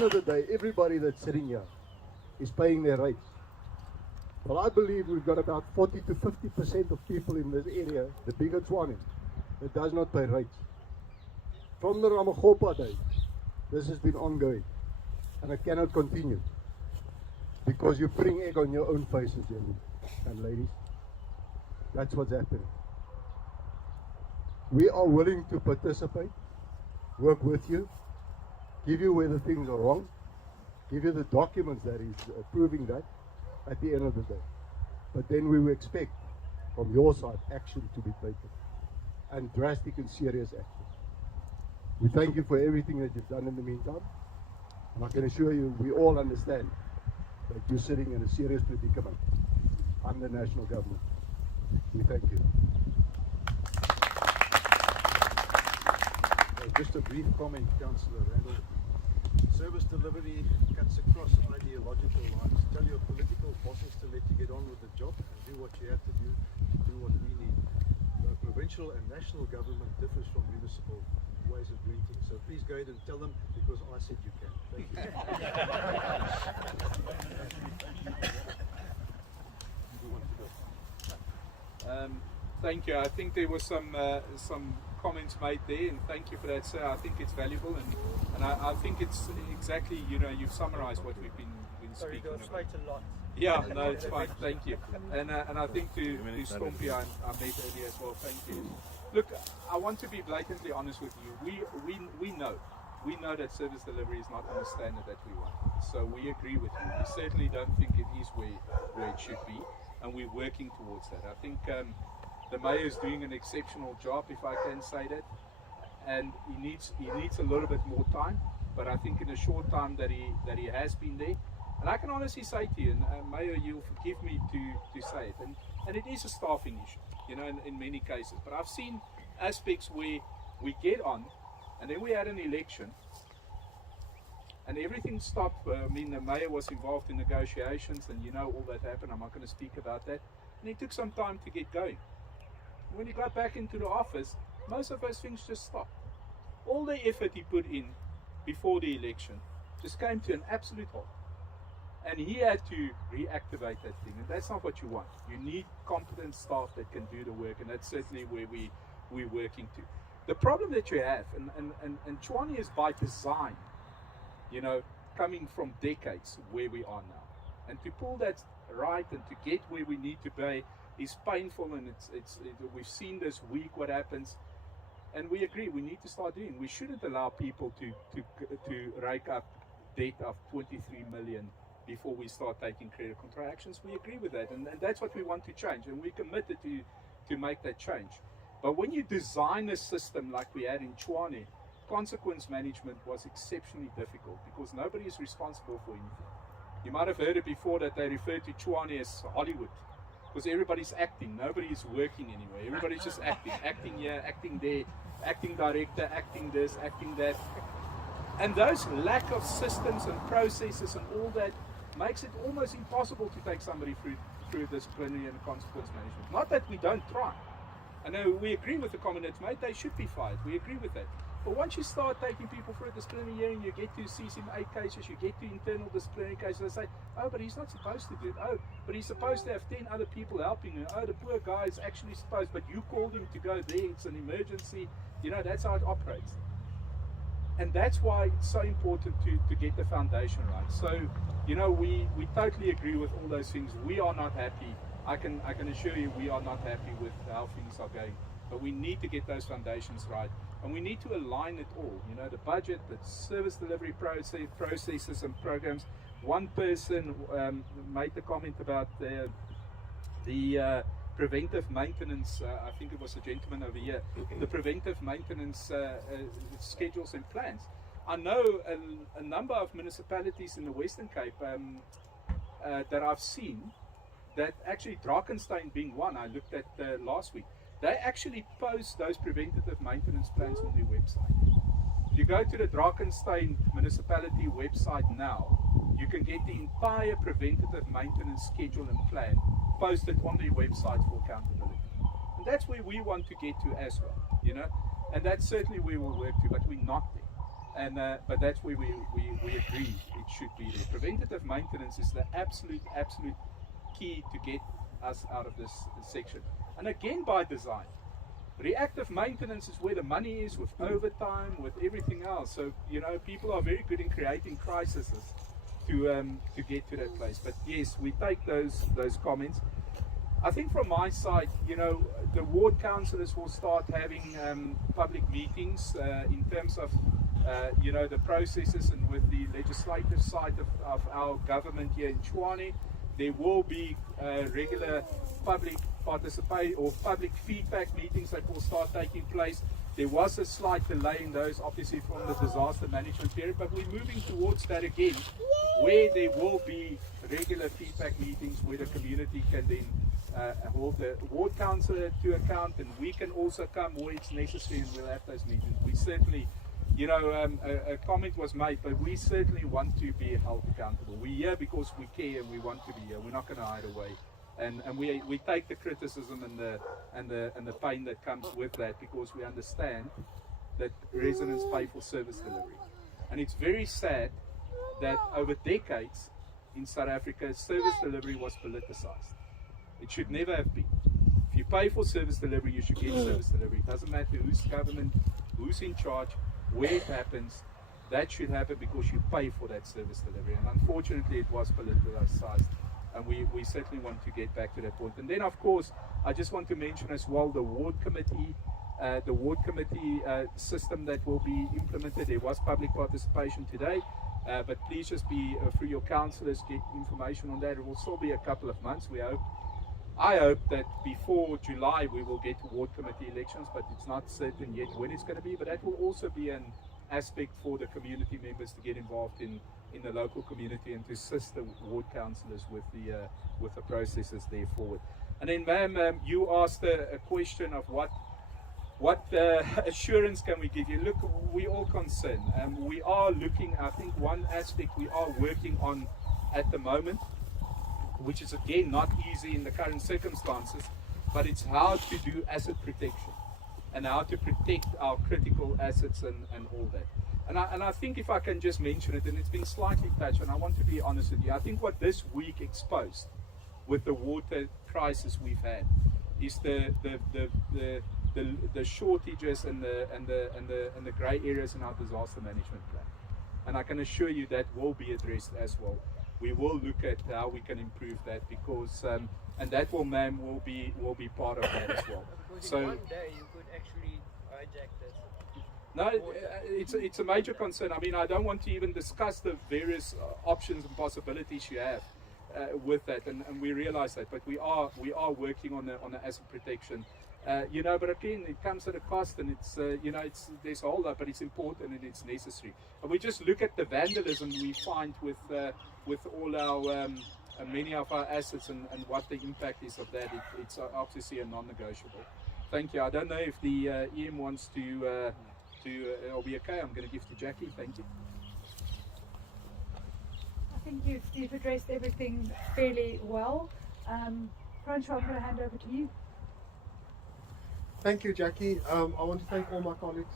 of the day, everybody that's sitting here is paying their rates. But I believe we've got about 40 to 50% of people in this area, the bigger Tshwane, that does not pay rates. From the Ramagopa days, this has been ongoing, and it cannot continue because you're putting egg on your own faces, gentlemen and ladies. That's what's happening. We are willing to participate, work with you, give you where the things are wrong, give you the documents that is proving that at the end of the day. But then we will expect from your side action to be taken, and drastic and serious action. We thank you for everything that you've done in the meantime. And I can assure you, we all understand that you're sitting in a serious predicament under national government. We thank you. Just a brief comment, Councillor Randall. Service delivery cuts across ideological lines. Tell your political bosses to let you get on with the job and do what you have to do what we need. Provincial and national government differs from municipal ways of doing things. So please go ahead and tell them, because I said you can. Thank you. Thank you. I think there was some comments made there, and thank you for that, sir. I think it's valuable, and I think it's exactly, you've summarized what we've been Sorry, speaking go about. straight a lot. Yeah, no, it's fine. Thank you. And I think to Stompie, I met earlier as well. Thank you. Look, I want to be blatantly honest with you. We know that service delivery is not on the standard that we want. So we agree with you. We certainly don't think it is where it should be, and we're working towards that. I think the mayor is doing an exceptional job, if I can say that, and he needs a little bit more time. But I think in the short time that he has been there, and I can honestly say to you, and Mayor, you'll forgive me to say it, and it is a staffing issue, in many cases. But I've seen aspects where we get on, and then we had an election, and everything stopped. I mean, the mayor was involved in negotiations, and all that happened. I'm not going to speak about that. And it took some time to get going. When he got back into the office, most of those things just stopped. All the effort he put in before the election just came to an absolute halt. And he had to reactivate that thing, and that's not what you want. You need competent staff that can do the work, and that's certainly where we're working to. The problem that you have, and Tshwane is by design, coming from decades where we are now. And to pull that right and to get where we need to be is painful, and we've seen this week what happens. And we agree, we need to start doing. We shouldn't allow people to rake up debt of 23 million before we start taking credit control actions. We agree with that, and that's what we want to change, and we're committed to make that change. But when you design a system like we had in Tshwane, consequence management was exceptionally difficult because nobody is responsible for anything. You might have heard it before that they refer to Tshwane as Hollywood, because everybody's acting, nobody is working anywhere. Everybody's just acting here, acting there, acting director, acting this, acting that. And those lack of systems and processes and all that makes it almost impossible to take somebody through disciplinary and consequence management. Not that we don't try. I know we agree with the comment that's made, they should be fired. We agree with that. But once you start taking people through a disciplinary hearing, you get to CCMA cases, you get to internal disciplinary cases, they say, oh, but he's not supposed to do it. Oh, but he's supposed to have 10 other people helping him. Oh, the poor guy is actually supposed, but you called him to go there, it's an emergency. That's how it operates. And that's why it's so important to get the foundation right. So, we totally agree with all those things. We are not happy. I can assure you we are not happy with how things are going. But we need to get those foundations right. And we need to align it all. The budget, the service delivery processes and programs. One person made the comment about the preventive maintenance, I think it was a gentleman over here, the preventive maintenance schedules and plans. I know a number of municipalities in the Western Cape that I've seen, that actually Drakensberg being one, I looked at last week, they actually post those preventative maintenance plans on their website. If you go to the Drakensberg municipality website now, you can get the entire preventative maintenance schedule and plan posted on their website for accountability. And that's where we want to get to as well, and that's certainly where we'll work to, but we're not there. And but that's where we agree it should be there. Preventative maintenance is the absolute key to get us out of this section. And again, by design. Reactive maintenance is where the money is, with overtime, with everything else. So people are very good in creating crises to get to that place. But yes, we take those comments. I think from my side, the ward councillors will start having public meetings in terms of the processes, and with the legislative side of our government here in Tshwane. There will be regular public participate or public feedback meetings that will start taking place. There was a slight delay in those, obviously, from the disaster management period, but we're moving towards that again, where there will be regular feedback meetings where the community can then hold the ward councillor to account, and we can also come where it's necessary, and we'll have those meetings. We certainly, you know, a comment was made, but we certainly want to be held accountable. We're here because we care and we want to be here. We're not going to hide away. And we take the criticism and the pain that comes with that, because we understand that residents pay for service delivery. And it's very sad that over decades in South Africa, service delivery was politicized. It should never have been. If you pay for service delivery, you should get service delivery. It doesn't matter who's government, who's in charge, where it happens. That should happen because you pay for that service delivery. And unfortunately, it was politicized. And we certainly want to get back to that point. And then, of course, I just want to mention as well the ward committee system that will be implemented. There was public participation today, but please just be through your councillors, get information on that. It will still be a couple of months. I hope that before July we will get to ward committee elections, but it's not certain yet when it's going to be. But that will also be an aspect for the community members to get involved in the local community and to assist the ward councillors with the processes there forward. And then, ma'am, you asked a question of what assurance can we give you? Look, we all concerned. We are looking, I think one aspect we are working on at the moment, which is again not easy in the current circumstances, but it's how to do asset protection and how to protect our critical assets and all that. And I think if I can just mention it, and it's been slightly touched, and I want to be honest with you, I think what this week exposed with the water crisis we've had is the shortages and the grey areas in our disaster management plan. And I can assure you that will be addressed as well. We will look at how we can improve that, because and that will be part of that as well. Because So in one day you could actually hijack this. no, it's a major concern. I mean, I don't want to even discuss the various options and possibilities you have with that, and we realize that. But we are working on the asset protection. You know, but again, it comes at a cost, and it's you know, there's a whole lot, but it's important and it's necessary. And we just look at the vandalism we find with all our many of our assets and what the impact is of that. It's obviously a non-negotiable. Thank you. I don't know if the EM wants to. It'll be okay. I'm going to give to Jackie. Thank you. I think you've addressed everything fairly well. Francois, I'm going to hand over to you. Thank you, Jackie. I want to thank all my colleagues.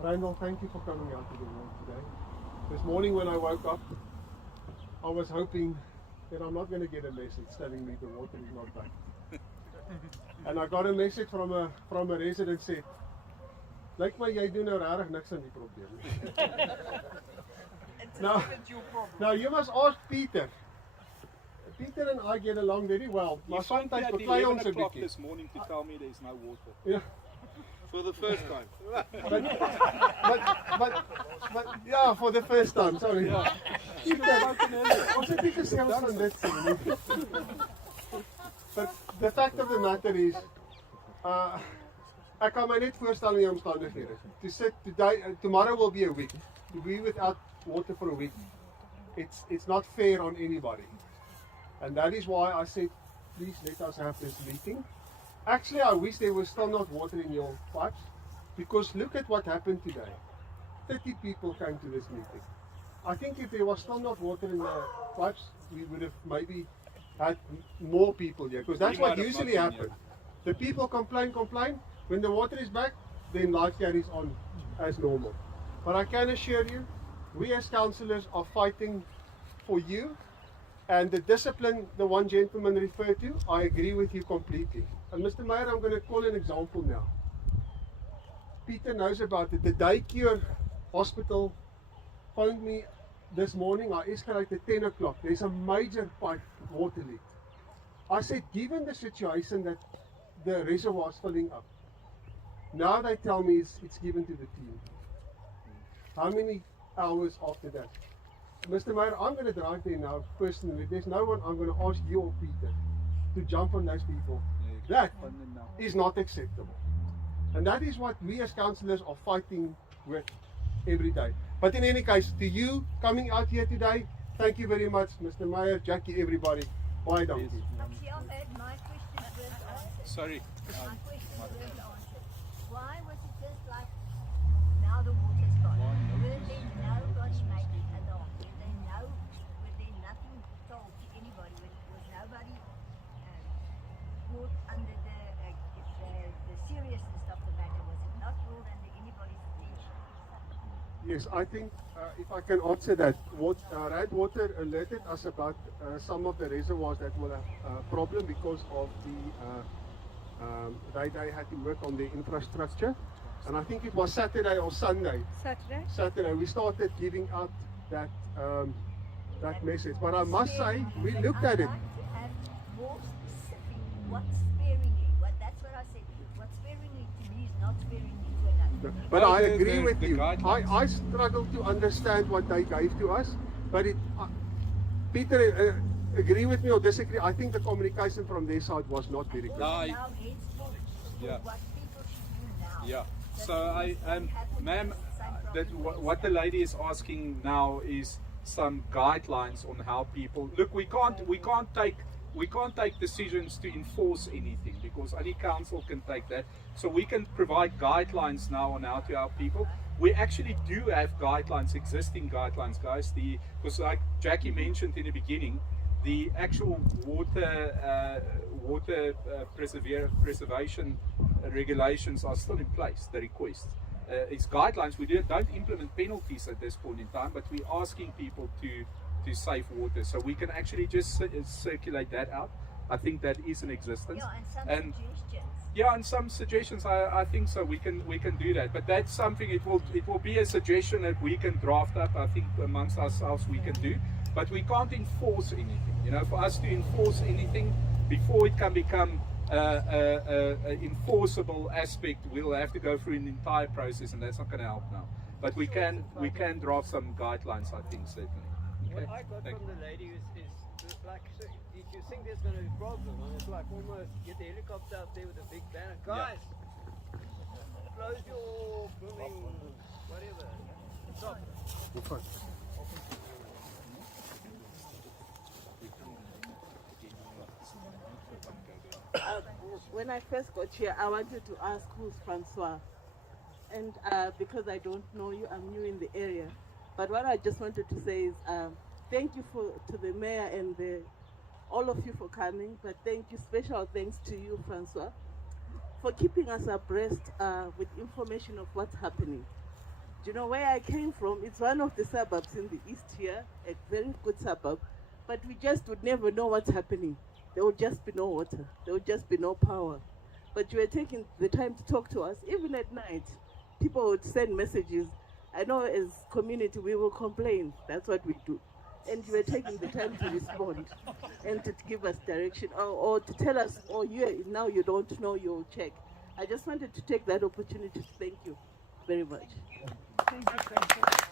Randall, thank you for coming out to the room today. This morning when I woke up, I was hoping that I'm not going to get a message telling me the water is not back. And I got a message from a resident said, "Lyk my jy doen nou regtig niks aan die probleem." Now you must ask Peter. Peter and I get along very well. You phoned me at 11 o'clock this morning to tell me there's no water. Yeah. For the first time. but yeah, for the first time, sorry. Yeah. Also Peter sells on that thing. But the fact of the matter is, ek kan my net voorstel in die omstandighede. To sit today, tomorrow will be a week. To be without water for a week, it's not fair on anybody. And that is why I said, please let us have this meeting. Actually, I wish there was still not water in your pipes, because look at what happened today. 30 people came to this meeting. I think if there was still not water in the pipes, we would have maybe had more people here, because that's what usually happens. The people complain. When the water is back, then life carries on as normal. But I can assure you, we as councillors are fighting for you. And the discipline the one gentleman referred to, I agree with you completely. And Mr. Meyer, I'm going to call an example now. Peter knows about it. The daycare hospital phoned me this morning. I escalated 10 o'clock. There's a major pipe water leak. I said, given the situation that the reservoir is filling up, now they tell me it's given to the team. How many hours after that? Mr. Meyer, I'm going to drive there now personally. There's no one. I'm going to ask you or Peter to jump on those people. That is not acceptable. And that is what we as councillors are fighting with every day. But in any case, to you coming out here today, thank you very much, Mr. Meyer, Jackie, everybody. Bye, donkey. My question was answered. Sorry. My question was answered. Why was it just like now the water's gone? Were there nobody making alarm? Were there nothing told to anybody? Was nobody brought under the seriousness of the matter? Was it not brought under anybody's attention? Yes, I think if I can answer that, Rand Water alerted us about some of the reservoirs that will have a problem because of they had to work on the infrastructure. And I think it was Saturday or Sunday. Saturday. We started giving out that that message. But I must say, we looked at it. I'd like to have more specific. What's sparingly? That's what I said. What's sparingly to me is not sparingly to another. But I agree with you. I struggle to understand what they gave to us. But Peter, agree with me or disagree? I think the communication from their side was not very good. Yeah. Yeah. So ma'am, what the lady is asking now is some guidelines on how people look. We can't take decisions to enforce anything because only council can take that. So we can provide guidelines now on how to help people. We actually do have guidelines, existing guidelines, guys. Because like Jackie mentioned in the beginning, the actual water preservation regulations are still in place. The request it's guidelines. We don't implement penalties at this point in time, but we're asking people to save water. So we can actually just circulate that out. I think that is in existence. Yeah, and some suggestions. Yeah, and some suggestions. I think so. We can do that. But that's something. It will be a suggestion that we can draft up. I think amongst ourselves we can do. But we can't enforce anything. You know, for us to enforce anything before it can become an enforceable aspect, we'll have to go through an entire process, and that's not going to help now. But we can draft some guidelines. I think certainly. Okay. What I got from the lady is like, so did you think there's going to be a problem? And it's like almost get the helicopter up there with a big banner. Guys, close your blooming whatever. Stop. When I first got here, I wanted to ask who's Francois. And because I don't know you, I'm new in the area. But what I just wanted to say is thank you to the mayor and all of you for coming. But thank you, special thanks to you, Francois, for keeping us abreast with information of what's happening. Do you know where I came from? It's one of the suburbs in the east here, a very good suburb. But we just would never know what's happening. There would just be no water. There would just be no power. But you were taking the time to talk to us, even at night. People would send messages. I know as community we will complain. That's what we do. And you were taking the time to respond and to give us direction or to tell us, oh, now you don't know, you'll check. I just wanted to take that opportunity to thank you very much. Thank you.